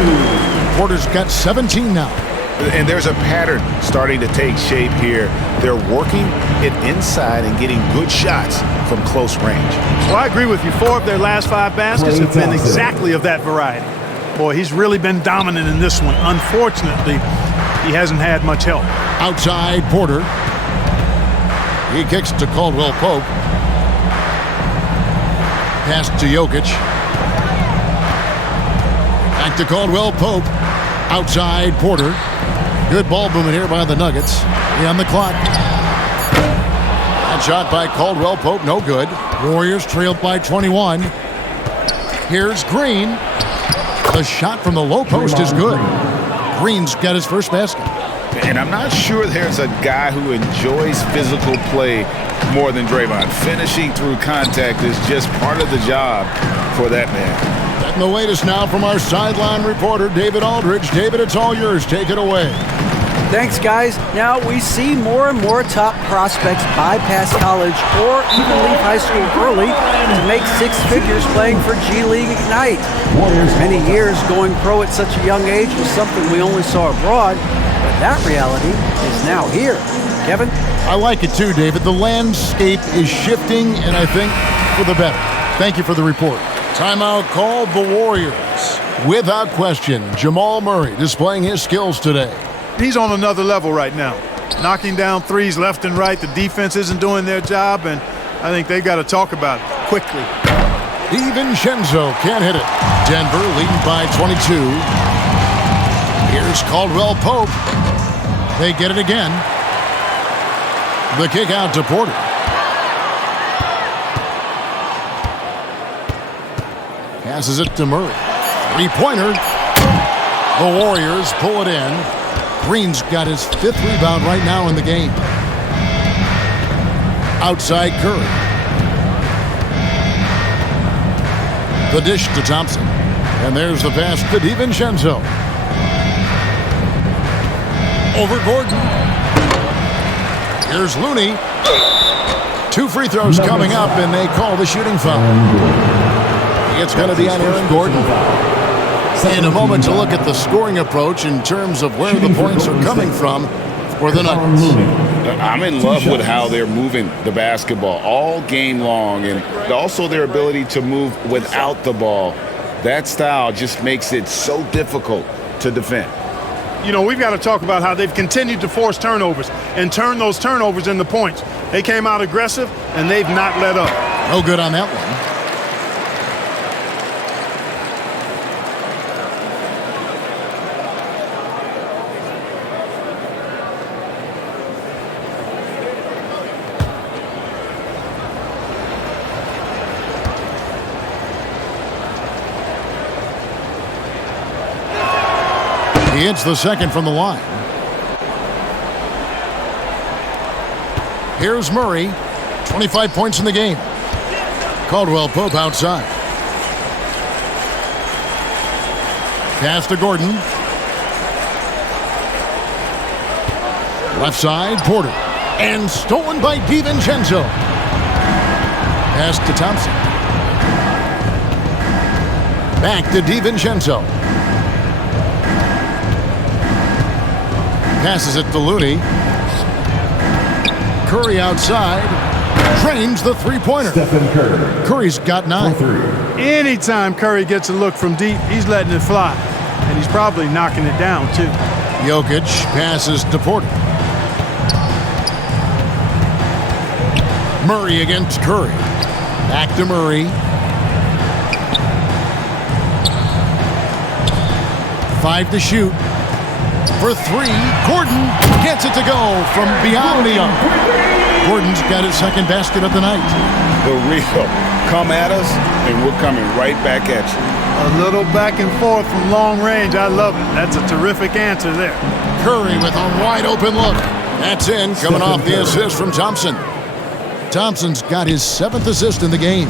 Porter's got 17 now. And there's a pattern starting to take shape here. They're working it inside and getting good shots from close range. Well, I agree with you. 4 of their last 5 baskets have been exactly of that variety. Boy, he's really been dominant in this one. Unfortunately, he hasn't had much help. Outside Porter. He kicks to Caldwell Pope. Pass to Jokic. Back to Caldwell Pope. Outside Porter. Good ball movement here by the Nuggets. On the clock. That shot by Caldwell Pope, no good. Warriors trailed by 21. Here's Green. The shot from the low post is good. Green's got his first basket. And I'm not sure there's a guy who enjoys physical play more than Draymond. Finishing through contact is just part of the job for that man. Setting the latest now from our sideline reporter, David Aldridge. David, it's all yours. Take it away. Thanks, guys. Now, we see more and more top prospects bypass college or even leave high school early to make 6 figures playing for G League Ignite. For many years, going pro at such a young age was something we only saw abroad, but that reality is now here. Kevin? I like it too, David. The landscape is shifting, and I think for the better. Thank you for the report. Timeout called the Warriors. Without question, Jamal Murray displaying his skills today. He's on another level right now. Knocking down threes left and right. The defense isn't doing their job, and I think they've got to talk about it quickly. DiVincenzo can't hit it. Denver leading by 22. Here's Caldwell Pope. They get it again. The kick out to Porter. Passes it to Murray. Three-pointer. The Warriors pull it in. Green's got his 5th rebound right now in the game. Outside Curry. The dish to Thompson. And there's the pass to DiVincenzo. Over Gordon. Here's Looney. 2 free throws coming up, and they call the shooting foul. It's going to be on Aaron Gordon. In a moment to look at the scoring approach in terms of where the points are coming from for the Nuggets. I'm in love with how they're moving the basketball all game long, and also their ability to move without the ball. That style just makes it so difficult to defend. You know, we've got to talk about how they've continued to force turnovers and turn those turnovers into points. They came out aggressive, and they've not let up. No good on that one. He hits the second from the line. Here's Murray. 25 points in the game. Caldwell Pope outside. Pass to Gordon. Left side, Porter. And stolen by DiVincenzo. Pass to Thompson. Back to DiVincenzo. Passes it to Looney. Curry outside. Drains the three-pointer. Curry's got 9. Anytime Curry gets a look from deep, he's letting it fly. And he's probably knocking it down, too. Jokic passes to Porter. Murray against Curry. Back to Murray. 5 to shoot. For 3, Gordon gets it to go from beyond the arc. Gordon's got his second basket of the night. The real come at us, and we're coming right back at you. A little back and forth from long range. I love it. That's a terrific answer there. Curry with a wide open look. That's in, coming off the assist from Thompson. Thompson's got his 7th assist in the game.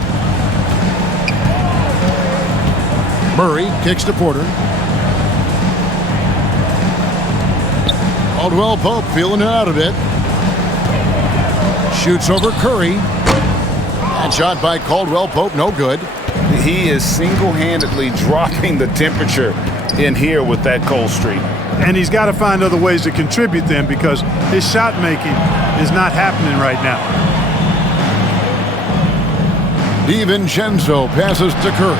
Murray kicks to Porter. Caldwell Pope feeling it out a bit. Shoots over Curry. That shot by Caldwell Pope, no good. He is single-handedly dropping the temperature in here with that cold streak. And he's got to find other ways to contribute then, because his shot making is not happening right now. DiVincenzo passes to Curry.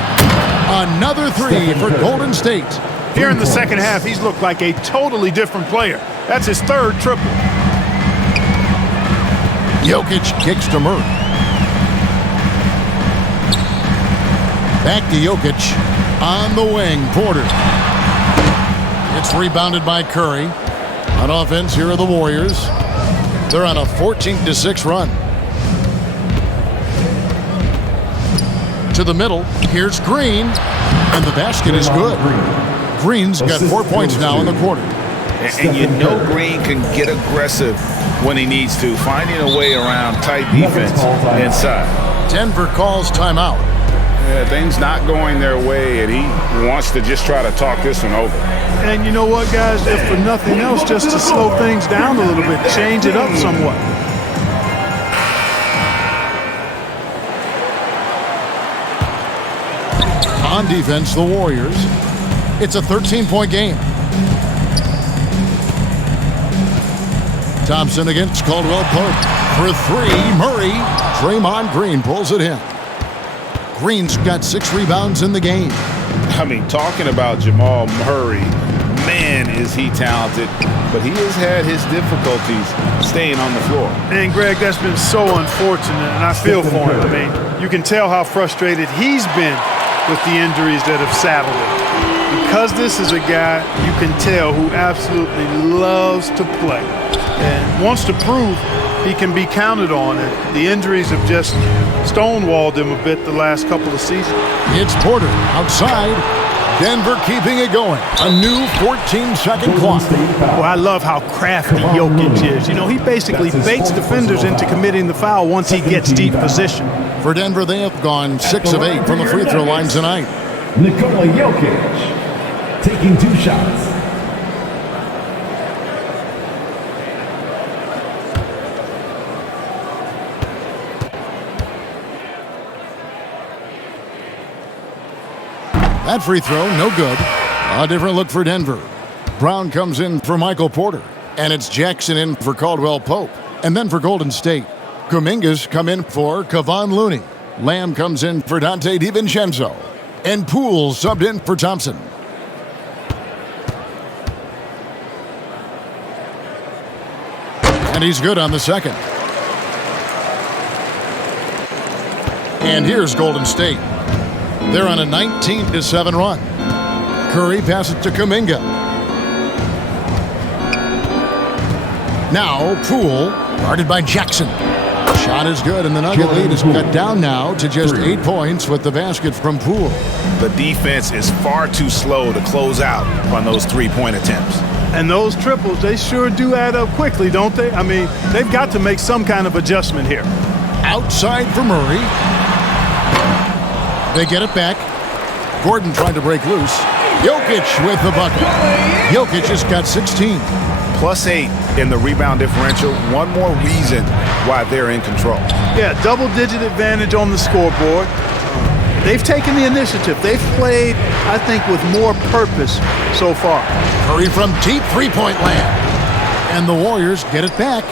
Another 3 for Golden State. Here in the second half, he's looked like a totally different player. That's his 3rd triple. Jokic kicks to Murray. Back to Jokic. On the wing, Porter. It's rebounded by Curry. On offense, here are the Warriors. They're on a 14-6 run. To the middle, here's Green. And the basket is good. Green's got 4 points now in the quarter. And you know Green can get aggressive when he needs to, finding a way around tight defense inside. Denver calls timeout. Yeah, things not going their way, and he wants to just try to talk this one over. And you know what, guys? If for nothing else, just to slow things down a little bit, change it up somewhat. On defense, the Warriors. It's a 13-point game. Thompson against Caldwell Pope. For 3, Murray. Draymond Green pulls it in. Green's got 6 rebounds in the game. I mean, talking about Jamal Murray, man, is he talented, but he has had his difficulties staying on the floor. And, Greg, that's been so unfortunate, and I feel for him. I mean, you can tell how frustrated he's been with the injuries that have saddled him. Because this is a guy you can tell who absolutely loves to play and wants to prove he can be counted on. And the injuries have just stonewalled him a bit the last couple of seasons. It's Porter outside. Denver keeping it going. A new 14-second clock. Well, I love how crafty Jokic is. You know, he basically baits defenders into committing the foul once he gets deep position. For Denver, they have gone 6 of 8 from the free throw line tonight. Nikola Jokic taking 2 shots. That free throw, no good. A different look for Denver. Brown comes in for Michael Porter. And it's Jackson in for Caldwell Pope. And then for Golden State, Kuminga's come in for Kevon Looney. Lamb comes in for Dante DiVincenzo. And Poole subbed in for Thompson. And he's good on the second. And here's Golden State. They're on a 19-7 run. Curry passes to Kuminga. Now Poole, guarded by Jackson. Shot is good, and the Nugget lead is cut down now to just 8 points with the basket from Poole. The defense is far too slow to close out on those three-point attempts. And those triples, they sure do add up quickly, don't they? I mean, they've got to make some kind of adjustment here. Outside for Murray. They get it back. Gordon trying to break loose. Jokic with the bucket. Jokic just got 16. +8 in the rebound differential. One more reason why they're in control. Yeah, double-digit advantage on the scoreboard. They've taken the initiative. They've played, I think, with more purpose so far. Curry from deep three-point land. And the Warriors get it back.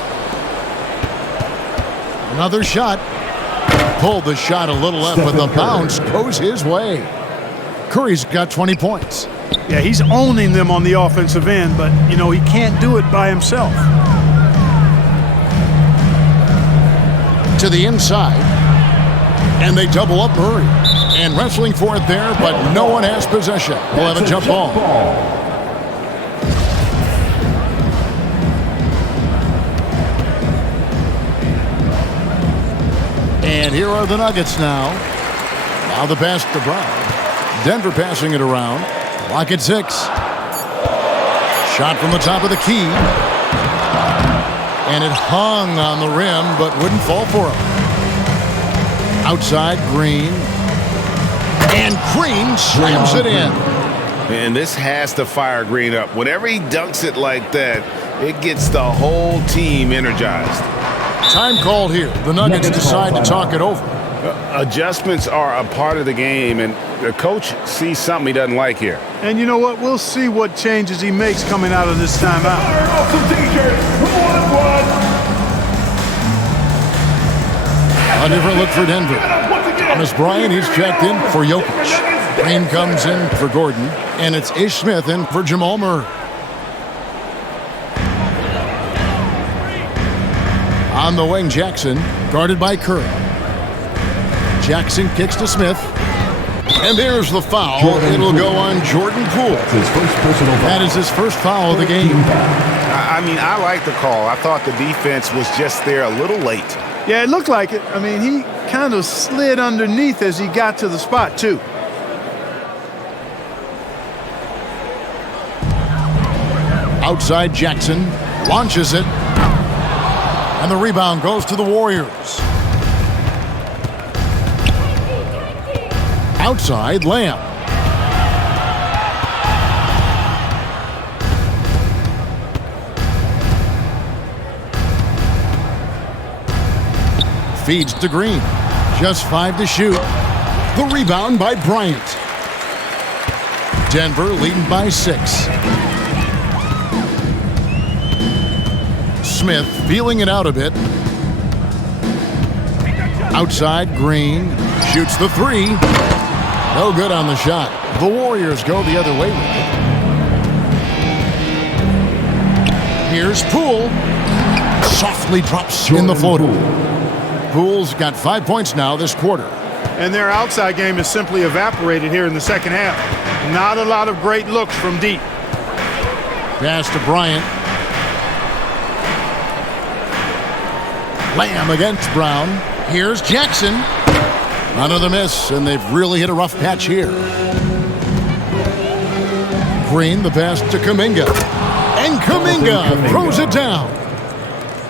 Another shot. Pulled the shot a little left, but the bounce goes his way. Curry's got 20 points. Yeah, he's owning them on the offensive end, but, you know, he can't do it by himself. To the inside. And they double up Murray. And wrestling for it there, but no one has possession. We'll have a jump ball. And here are the Nuggets now. Now the pass to Brown. Denver passing it around. Lock at 6. Shot from the top of the key. And it hung on the rim, but wouldn't fall for him. Outside, Green. And Green slams it in. And this has to fire Green up. Whenever he dunks it like that, it gets the whole team energized. Time called here. The Nuggets decide to talk it over. Adjustments are a part of the game, and the coach sees something he doesn't like here. And you know what? We'll see what changes he makes coming out of this timeout. A different look for Denver. Thomas Bryant, he's checked in for Jokic. Green comes in for Gordon, and it's Ish Smith in for Jamal Murray. On the wing, Jackson, guarded by Curry. Jackson kicks to Smith. And there's the foul. It'll go on Jordan Poole. That is his first foul of the game. I mean, I like the call. I thought the defense was just there a little late. Yeah, it looked like it. I mean, he kind of slid underneath as he got to the spot, too. Outside, Jackson launches it. And the rebound goes to the Warriors. Outside, Lamb. Feeds to Green. Just 5 to shoot. The rebound by Bryant. Denver leading by 6. Smith feeling it out a bit. Outside, Green shoots the 3. No good on the shot. The Warriors go the other way with it. Here's Poole. Softly drops in the floater. Poole's got 5 points now this quarter. And their outside game is simply evaporated here in the second half. Not a lot of great looks from deep. Pass to Bryant. Lamb against Brown. Here's Jackson. Another miss, and they've really hit a rough patch here. Green, the pass to Kuminga. And Kuminga throws it down.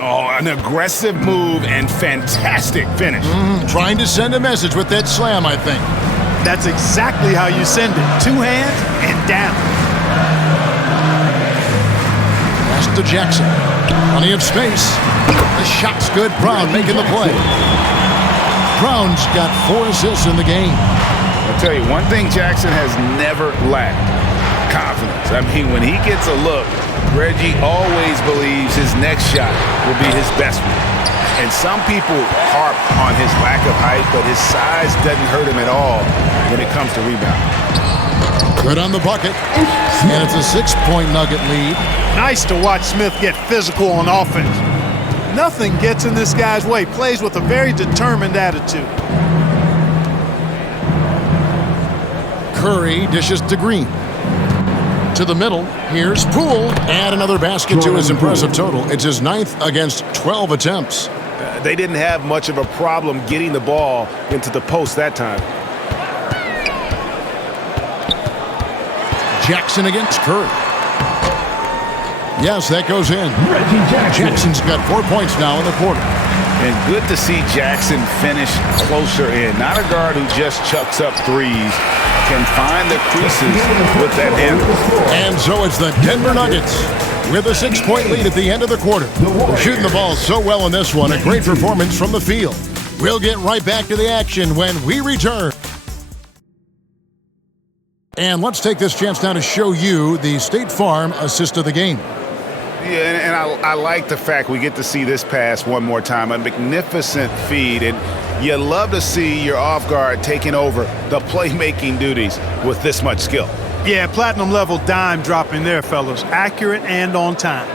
Oh, an aggressive move and fantastic finish. Trying to send a message with that slam, I think. That's exactly how you send it. 2 hands and down. Pass to Jackson. Plenty of space. The shot's good. Brown making the play. Brown's got 4 assists in the game. I'll tell you, one thing Jackson has never lacked: confidence. I mean, when he gets a look, Reggie always believes his next shot will be his best one. And some people harp on his lack of height, but his size doesn't hurt him at all when it comes to rebounding. Good on the bucket. And it's a 6-point Nugget lead. Nice to watch Smith get physical on offense. Nothing gets in this guy's way. Plays with a very determined attitude. Curry dishes to Green. To the middle, here's Poole. Add another basket to his impressive total. It's his 9th against 12 attempts. They didn't have much of a problem getting the ball into the post that time. Jackson against Curry. Yes, that goes in. Jackson's got 4 points now in the quarter. And good to see Jackson finish closer in. Not a guard who just chucks up threes. Can find the creases with that handle. And so it's the Denver Nuggets with a 6-point lead at the end of the quarter. They're shooting the ball so well in this one. A great performance from the field. We'll get right back to the action when we return. And let's take this chance now to show you the State Farm assist of the game. Yeah, and I like the fact we get to see this pass one more time. A magnificent feed, and you love to see your off guard taking over the playmaking duties with this much skill. Yeah, platinum level dime dropping there, fellas. Accurate and on time.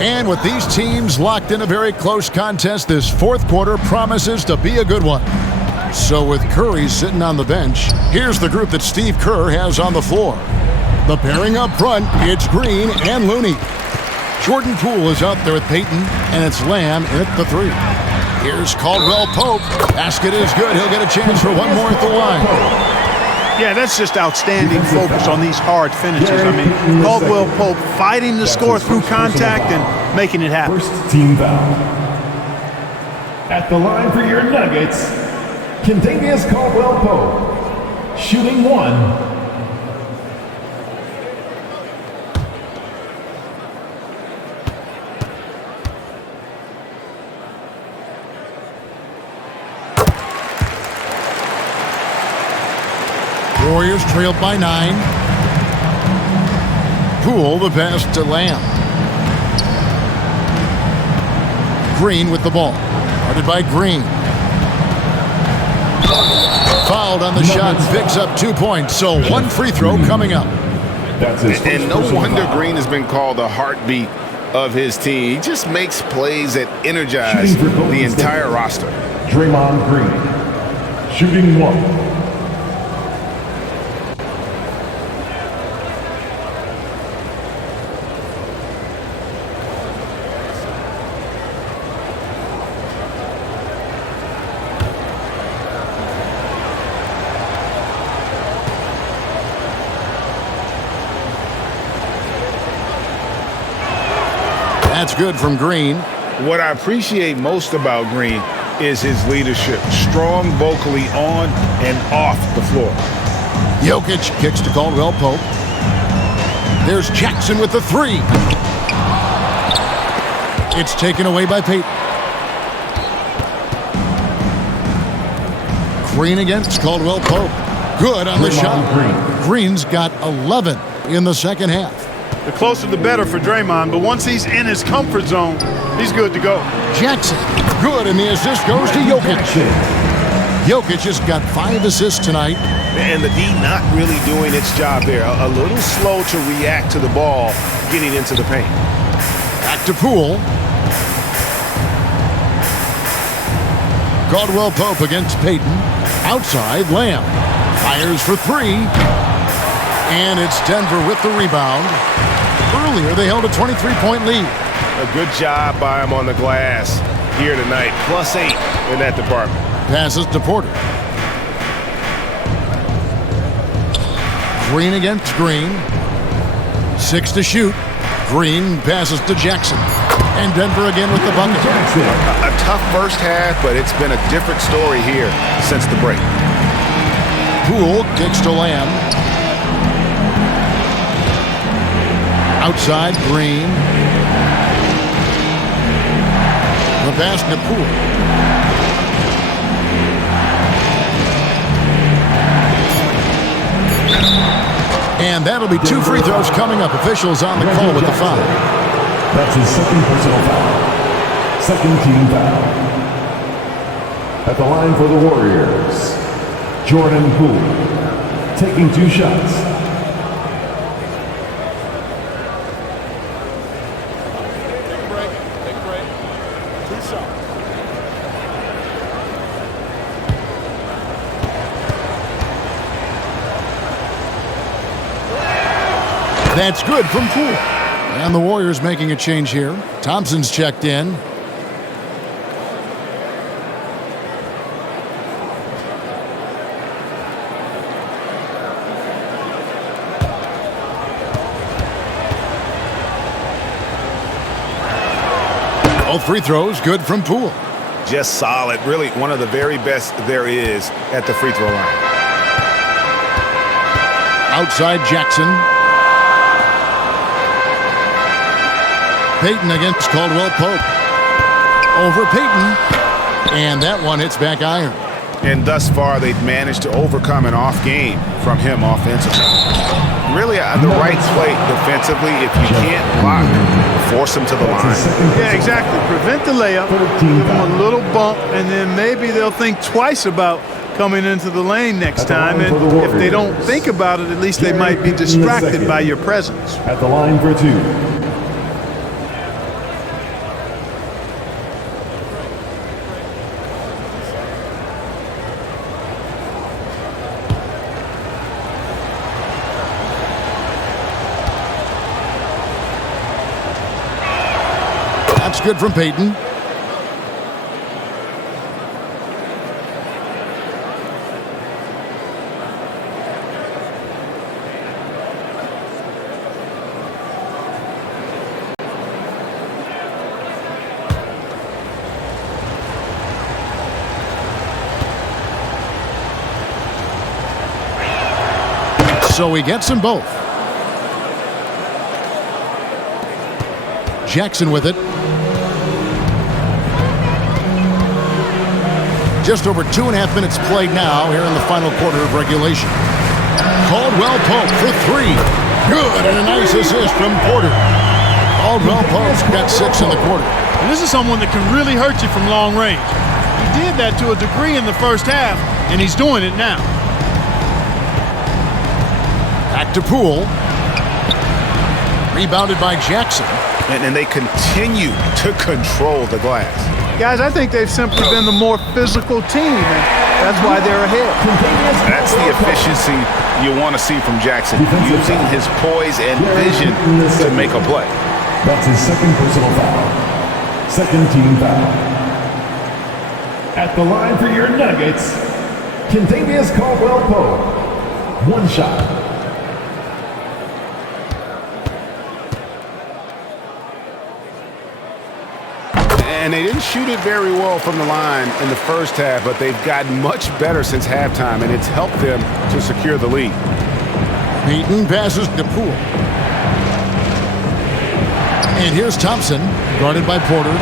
And with these teams locked in a very close contest, this fourth quarter promises to be a good one. So with Curry sitting on the bench, here's the group that Steve Kerr has on the floor. The pairing up front, it's Green and Looney. Jordan Poole is out there with Payton, and it's Lamb in at the 3. Here's Caldwell Pope. Basket is good. He'll get a chance for one more at the line. Yeah, that's just outstanding focus on these hard finishes. I mean, Caldwell Pope fighting the score through contact and making it happen. First team foul. At the line for your Nuggets, Kentavious Caldwell-Pope, shooting 1. Warriors trailed by 9. Poole the pass to Lamb. Green with the ball. Guarded by Green. Fouled on the shot and picks up 2 points. So one free throw coming up. And no wonder Green has been called the heartbeat of his team. He just makes plays that energize the entire roster. Draymond Green, shooting 1. That's good from Green. What I appreciate most about Green is his leadership. Strong vocally on and off the floor. Jokic kicks to Caldwell Pope. There's Jackson with the 3. It's taken away by Payton. Green against Caldwell Pope. Good on the shot. Green's got 11 in the second half. The closer the better for Draymond, but once he's in his comfort zone, he's good to go. Jackson, good, and the assist goes to Jokic. Jokic has got 5 assists tonight. And the D not really doing its job there. A little slow to react to the ball getting into the paint. Back to Poole. Caldwell Pope against Payton. Outside, Lamb. Fires for 3. And it's Denver with the rebound. Earlier, they held a 23-point lead. A good job by him on the glass here tonight. +8 in that department. Passes to Porter. Green against Green. 6 to shoot. Green passes to Jackson. And Denver again with the bucket. A tough first half, but it's been a different story here since the break. Poole kicks to Lamb. Outside, Green. The pass to Poole. And that'll be 2 free throws coming up. Officials on the call with the foul. That's his second personal foul. Second team foul. At the line for the Warriors, Jordan Poole, taking 2 shots. That's good from Poole. And the Warriors making a change here. Thompson's checked in. Both free throws good from Poole. Just solid. Really one of the very best there is at the free throw line. Outside Jackson. Payton against Caldwell Pope. Over Payton. And that one hits back iron. And thus far, they've managed to overcome an off game from him offensively. Really, the right play defensively, if you can't block, force him to the line. Yeah, exactly. Prevent the layup, give them a little bump, and then maybe they'll think twice about coming into the lane next time. And if they don't think about it, at least they might be distracted by your presence. At the line for two. That's good from Payton. So he gets them both. Jackson with it. Just over 2.5 minutes played now here in the final quarter of regulation. Caldwell Pope for three. Good, and a nice assist from Porter. Caldwell Pope got 6 in the quarter. And this is someone that can really hurt you from long range. He did that to a degree in the first half, and he's doing it now. Back to Poole. Rebounded by Jackson. And they continue to control the glass. Guys, I think they've simply been the more physical team, and that's why they're ahead. That's the efficiency you want to see from Jackson, using his poise and vision to make a play. That's his second personal foul. Second team foul. At the line for your Nuggets, Kentavious Caldwell-Pope. One shot. And they didn't shoot it very well from the line in the first half, but they've gotten much better since halftime, and it's helped them to secure the lead. Payton passes to Poole. And here's Thompson, guarded by Porter.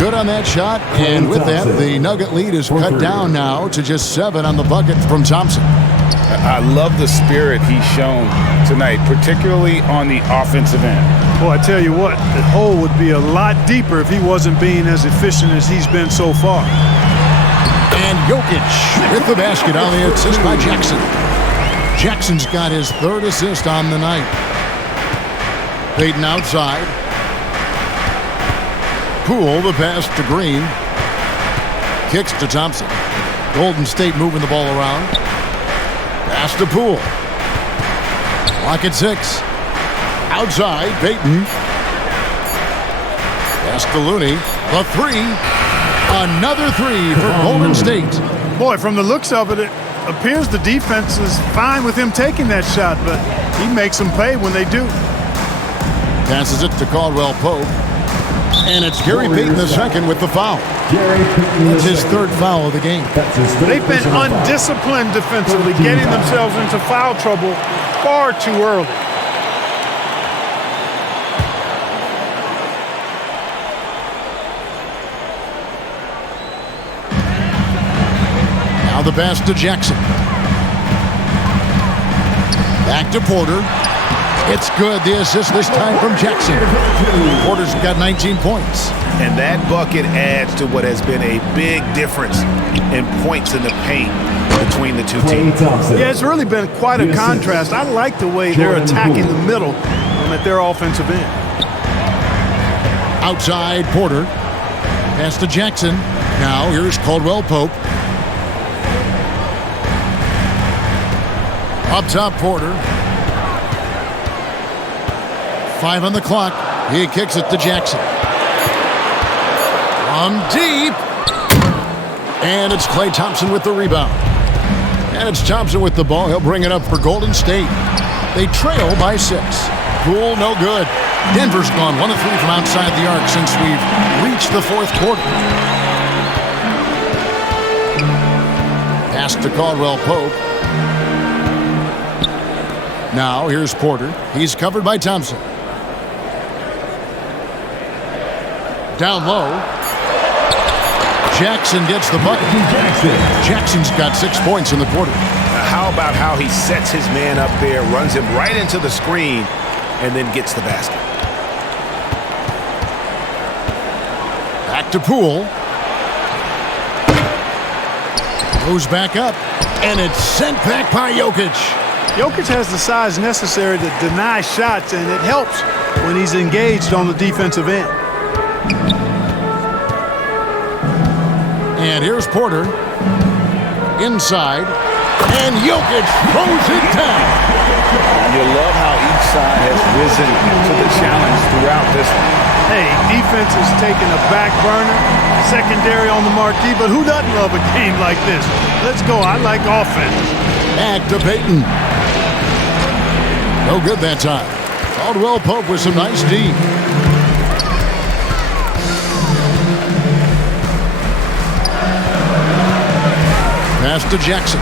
Good on that shot, and with that, the Nugget lead is cut down now to just 7 on the bucket from Thompson. I love the spirit he's shown tonight, particularly on the offensive end. Boy, I tell you what, the hole would be a lot deeper if he wasn't being as efficient as he's been so far. And Jokic with the basket on the assist by Jackson. Jackson's got his 3rd assist on the night. Payton outside. Poole, the pass to Green. Kicks to Thompson. Golden State moving the ball around. Pass to Poole. Clock at 6. Outside, Payton. Pass to Looney. The 3. Another 3 for Golden State. Boy, from the looks of it, it appears the defense is fine with him taking that shot, but he makes them pay when they do. Passes it to Caldwell Pope. And it's Gary Payton II with the foul. That's his 3rd foul of the game. They've been undisciplined defensively, getting themselves into foul trouble far too early. Now the pass to Jackson. Back to Porter. It's good. The assist this time from Jackson. Porter's got 19 points. And that bucket adds to what has been a big difference in points in the paint between the two teams. Yeah, it's really been quite a contrast. I like the way they're attacking the middle at their offensive end. Outside, Porter. Pass to Jackson. Now here's Caldwell Pope. Up top, Porter. 5 on the clock. He kicks it to Jackson. From deep. And it's Klay Thompson with the rebound. And it's Thompson with the ball. He'll bring it up for Golden State. They trail by 6. Poole, no good. Denver's gone 1 of 3 from outside the arc since we've reached the fourth quarter. Pass to Caldwell Pope. Now here's Porter. He's covered by Thompson. Down low. Jackson gets the bucket. Jackson's got 6 points in the quarter. Now how about how he sets his man up there, runs him right into the screen, and then gets the basket. Back to Poole. Goes back up, and it's sent back by Jokic. Jokic has the size necessary to deny shots, and it helps when he's engaged on the defensive end. And here's Porter. Inside. And Jokic throws it down. You love how each side has risen to the challenge throughout this one. Hey, defense is taking a back burner, secondary on the marquee, but who doesn't love a game like this? Let's go. I like offense. Back to Payton. No good that time. Caldwell Pope with some nice D. Pass to Jackson.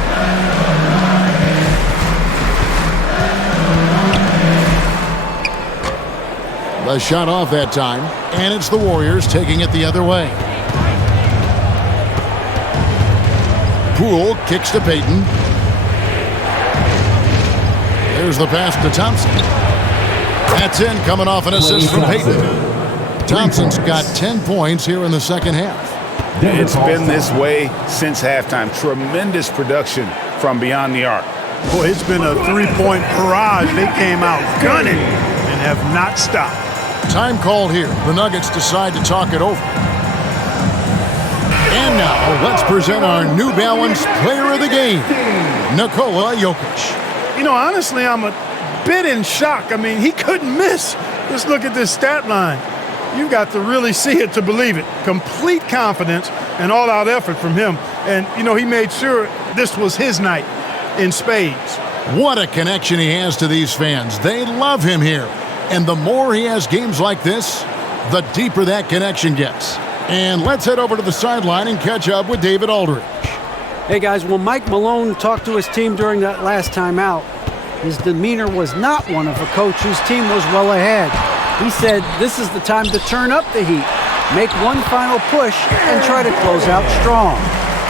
The shot off that time, and it's the Warriors taking it the other way. Poole kicks to Payton. There's the pass to Thompson. That's in, coming off an assist from Payton. Thompson's got 10 points here in the second half. It's been this way since halftime. Tremendous production from beyond the arc. Boy, it's been a three-point barrage. They came out gunning and have not stopped. Time called here. The Nuggets decide to talk it over. And now, let's present our New Balance Player of the Game, Nikola Jokic. You know, honestly, I'm a bit in shock. I mean, he couldn't miss. Just look at this stat line. You've got to really see it to believe it. Complete confidence and all-out effort from him. And, you know, he made sure this was his night in spades. What a connection he has to these fans. They love him here. And the more he has games like this, the deeper that connection gets. And let's head over to the sideline and catch up with David Aldridge. Hey, guys, when Mike Malone talked to his team during that last time out, his demeanor was not one of a coach whose team was well ahead. He said this is the time to turn up the heat, make one final push, and try to close out strong.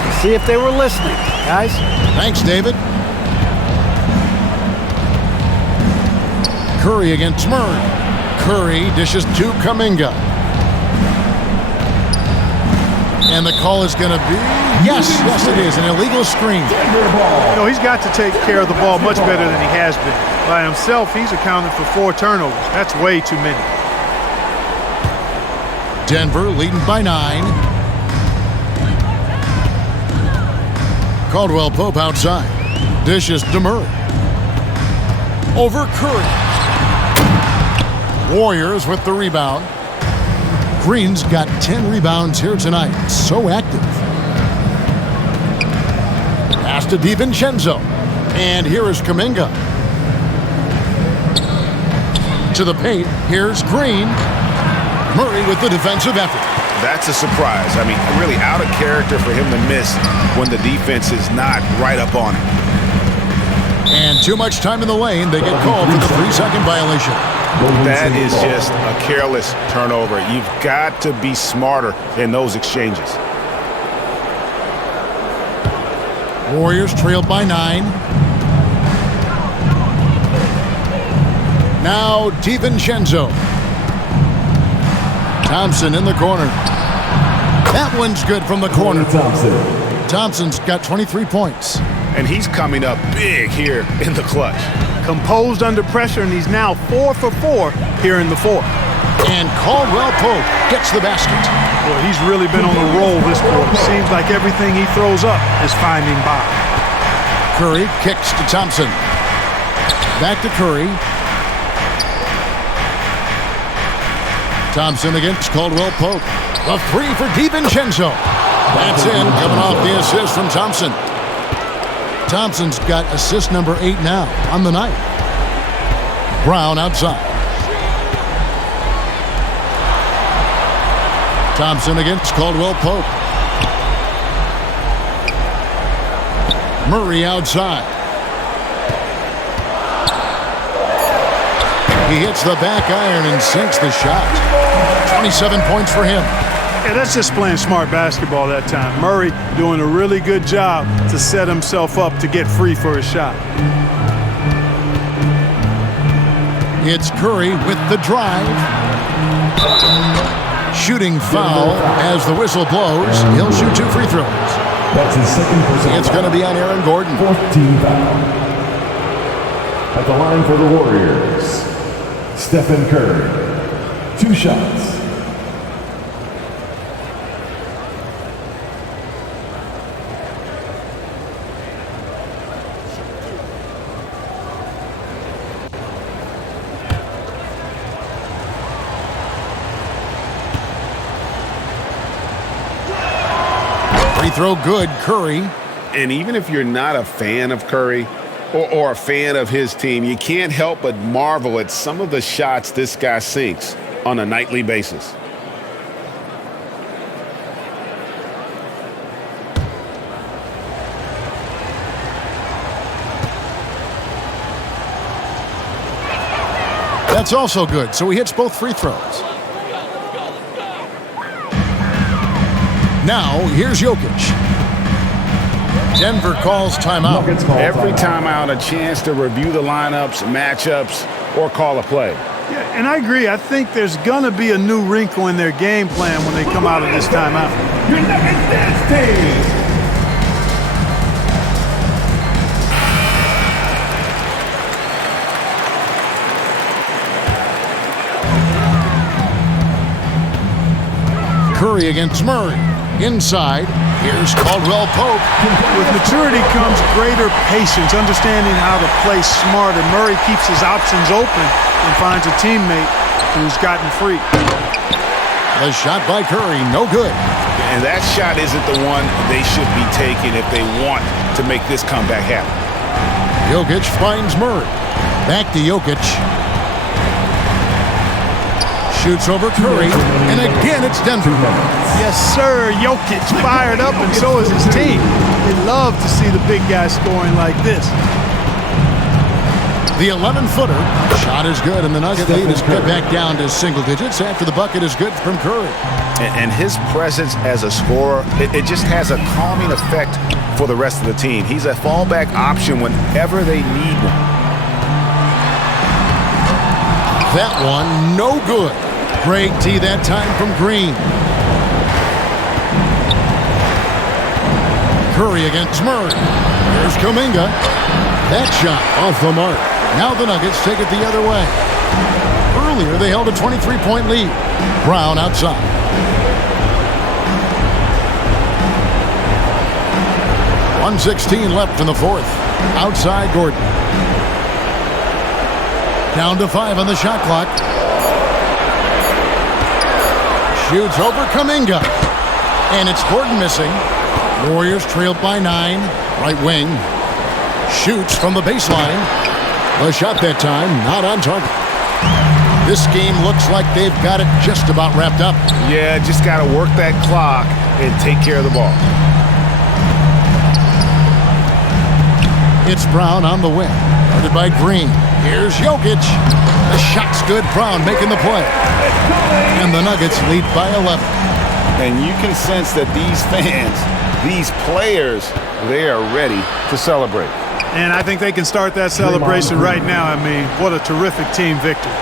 Let's see if they were listening, guys. Thanks, David. Curry against Murray. Curry dishes to Kuminga. And the call is going to be, yes, it is, an illegal screen. You know, he's got to take care of the ball much better than he has been. By himself, he's accounted for 4 turnovers. That's way too many. Denver leading by 9. Caldwell Pope outside. Dishes to Murray. Over Curry. Warriors with the rebound. Green's got 10 rebounds here tonight. So active. Pass to DiVincenzo. And here is Kuminga. To the paint. Here's Green. Murray with the defensive effort. That's a surprise. I mean, really out of character for him to miss when the defense is not right up on him. And too much time in the lane. They get called for the 3-second violation. That is just a careless turnover. You've got to be smarter in those exchanges. Warriors trailed by 9. Now DiVincenzo. Thompson in the corner. That one's good from the corner. Thompson's got 23 points. And he's coming up big here in the clutch. Composed under pressure, and he's now 4 for 4 here in the fourth. And Caldwell Pope gets the basket. Boy, he's really been on a roll this quarter. Seems like everything he throws up is finding bottom. Curry kicks to Thompson. Back to Curry. Thompson against Caldwell Pope. The three for DiVincenzo. That's in, coming off the assist from Thompson. Thompson's got assist number 8 now on the night. Brown outside. Thompson against Caldwell Pope. Murray outside. He hits the back iron and sinks the shot. 27 points for him. Yeah, that's just playing smart basketball that time. Murray doing a really good job to set himself up to get free for his shot. It's Curry with the drive. Shooting foul as the whistle blows. He'll shoot 2 free throws. That's his second personal It's going to be on Aaron Gordon. 14 foul. At the line for the Warriors, Stephen Curry. 2 shots. Free throw good, Curry. And even if you're not a fan of Curry or a fan of his team, you can't help but marvel at some of the shots this guy sinks on a nightly basis. That's also good, so he hits both free throws. Now, here's Jokic. Denver calls timeout. Every timeout, a chance to review the lineups, matchups, or call a play. Yeah, and I agree. I think there's going to be a new wrinkle in their game plan when they come out of this timeout. Curry against Murray. Inside, here's Caldwell Pope. With maturity comes greater patience, understanding how to play smarter. Murray keeps his options open and finds a teammate who's gotten free. The shot by Curry, no good. And that shot isn't the one they should be taking if they want to make this comeback happen. Jokic finds Murray. Back to Jokic. Shoots over Curry, and again it's Denver. Yes, sir. Jokic fired up, and so is his team. They love to see the big guy scoring like this. The 11-footer shot is good, and the Nugget lead is cut back down to single digits after the bucket is good from Curry. And his presence as a scorer, it just has a calming effect for the rest of the team. He's a fallback option whenever they need one. That one, no good. Great tee that time from Green. Curry against Murray. Here's Kuminga. That shot off the mark. Now the Nuggets take it the other way. Earlier, they held a 23-point lead. Brown outside. .116 left in the fourth. Outside Gordon. Down to 5 on the shot clock. Shoots over Kuminga. And it's Gordon missing. Warriors trailed by 9. Right wing. Shoots from the baseline. The shot that time, not on target. This game looks like they've got it just about wrapped up. Yeah, just got to work that clock and take care of the ball. It's Brown on the wing. Guarded by Green. Here's Jokic. The shot's good. Brown making the play. And the Nuggets lead by 11. And you can sense that these fans, these players, they are ready to celebrate. And I think they can start that celebration right now. I mean, what a terrific team victory.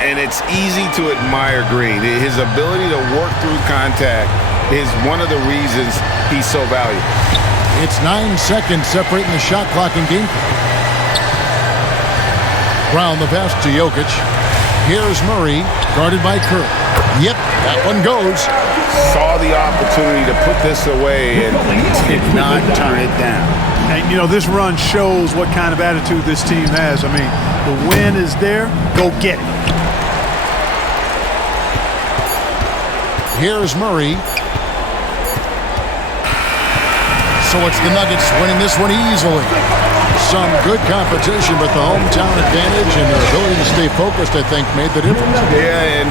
And it's easy to admire Green. His ability to work through contact is one of the reasons he's so valuable. It's 9 seconds separating the shot clock and game. Brown the pass to Jokic. Here's Murray, guarded by Curry. Yep, that one goes. Saw the opportunity to put this away and did not turn it down. And, you know, this run shows what kind of attitude this team has. I mean, the win is there. Go get it. Here's Murray. So it's the Nuggets winning this one easily. Some good competition, but the hometown advantage and their ability to stay focused, I think, made the difference. Yeah, and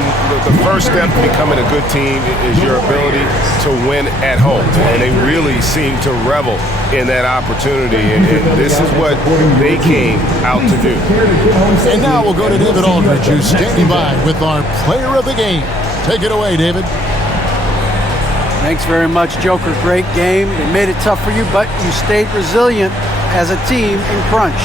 the first step to becoming a good team is your ability to win at home. And they really seem to revel in that opportunity. And this is what they came out to do. And now we'll go to David Aldridge, who's standing by with our player of the game. Take it away, David. Thanks very much, Joker. Great game. They made it tough for you, but you stayed resilient as a team in crunch.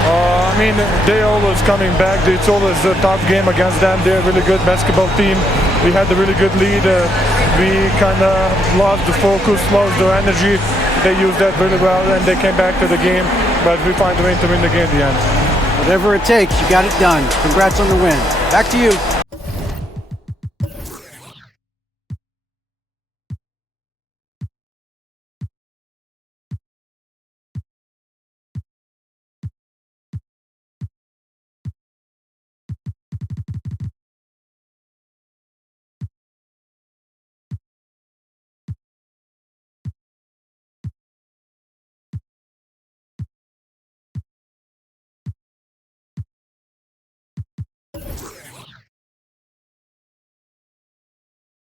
I mean, they're always coming back. It's always a tough game against them. They're a really good basketball team. We had a really good lead. We kind of lost the focus, lost the energy. They used that really well, and they came back to the game. But we find a way to win the game in the end. Whatever it takes, you got it done. Congrats on the win. Back to you.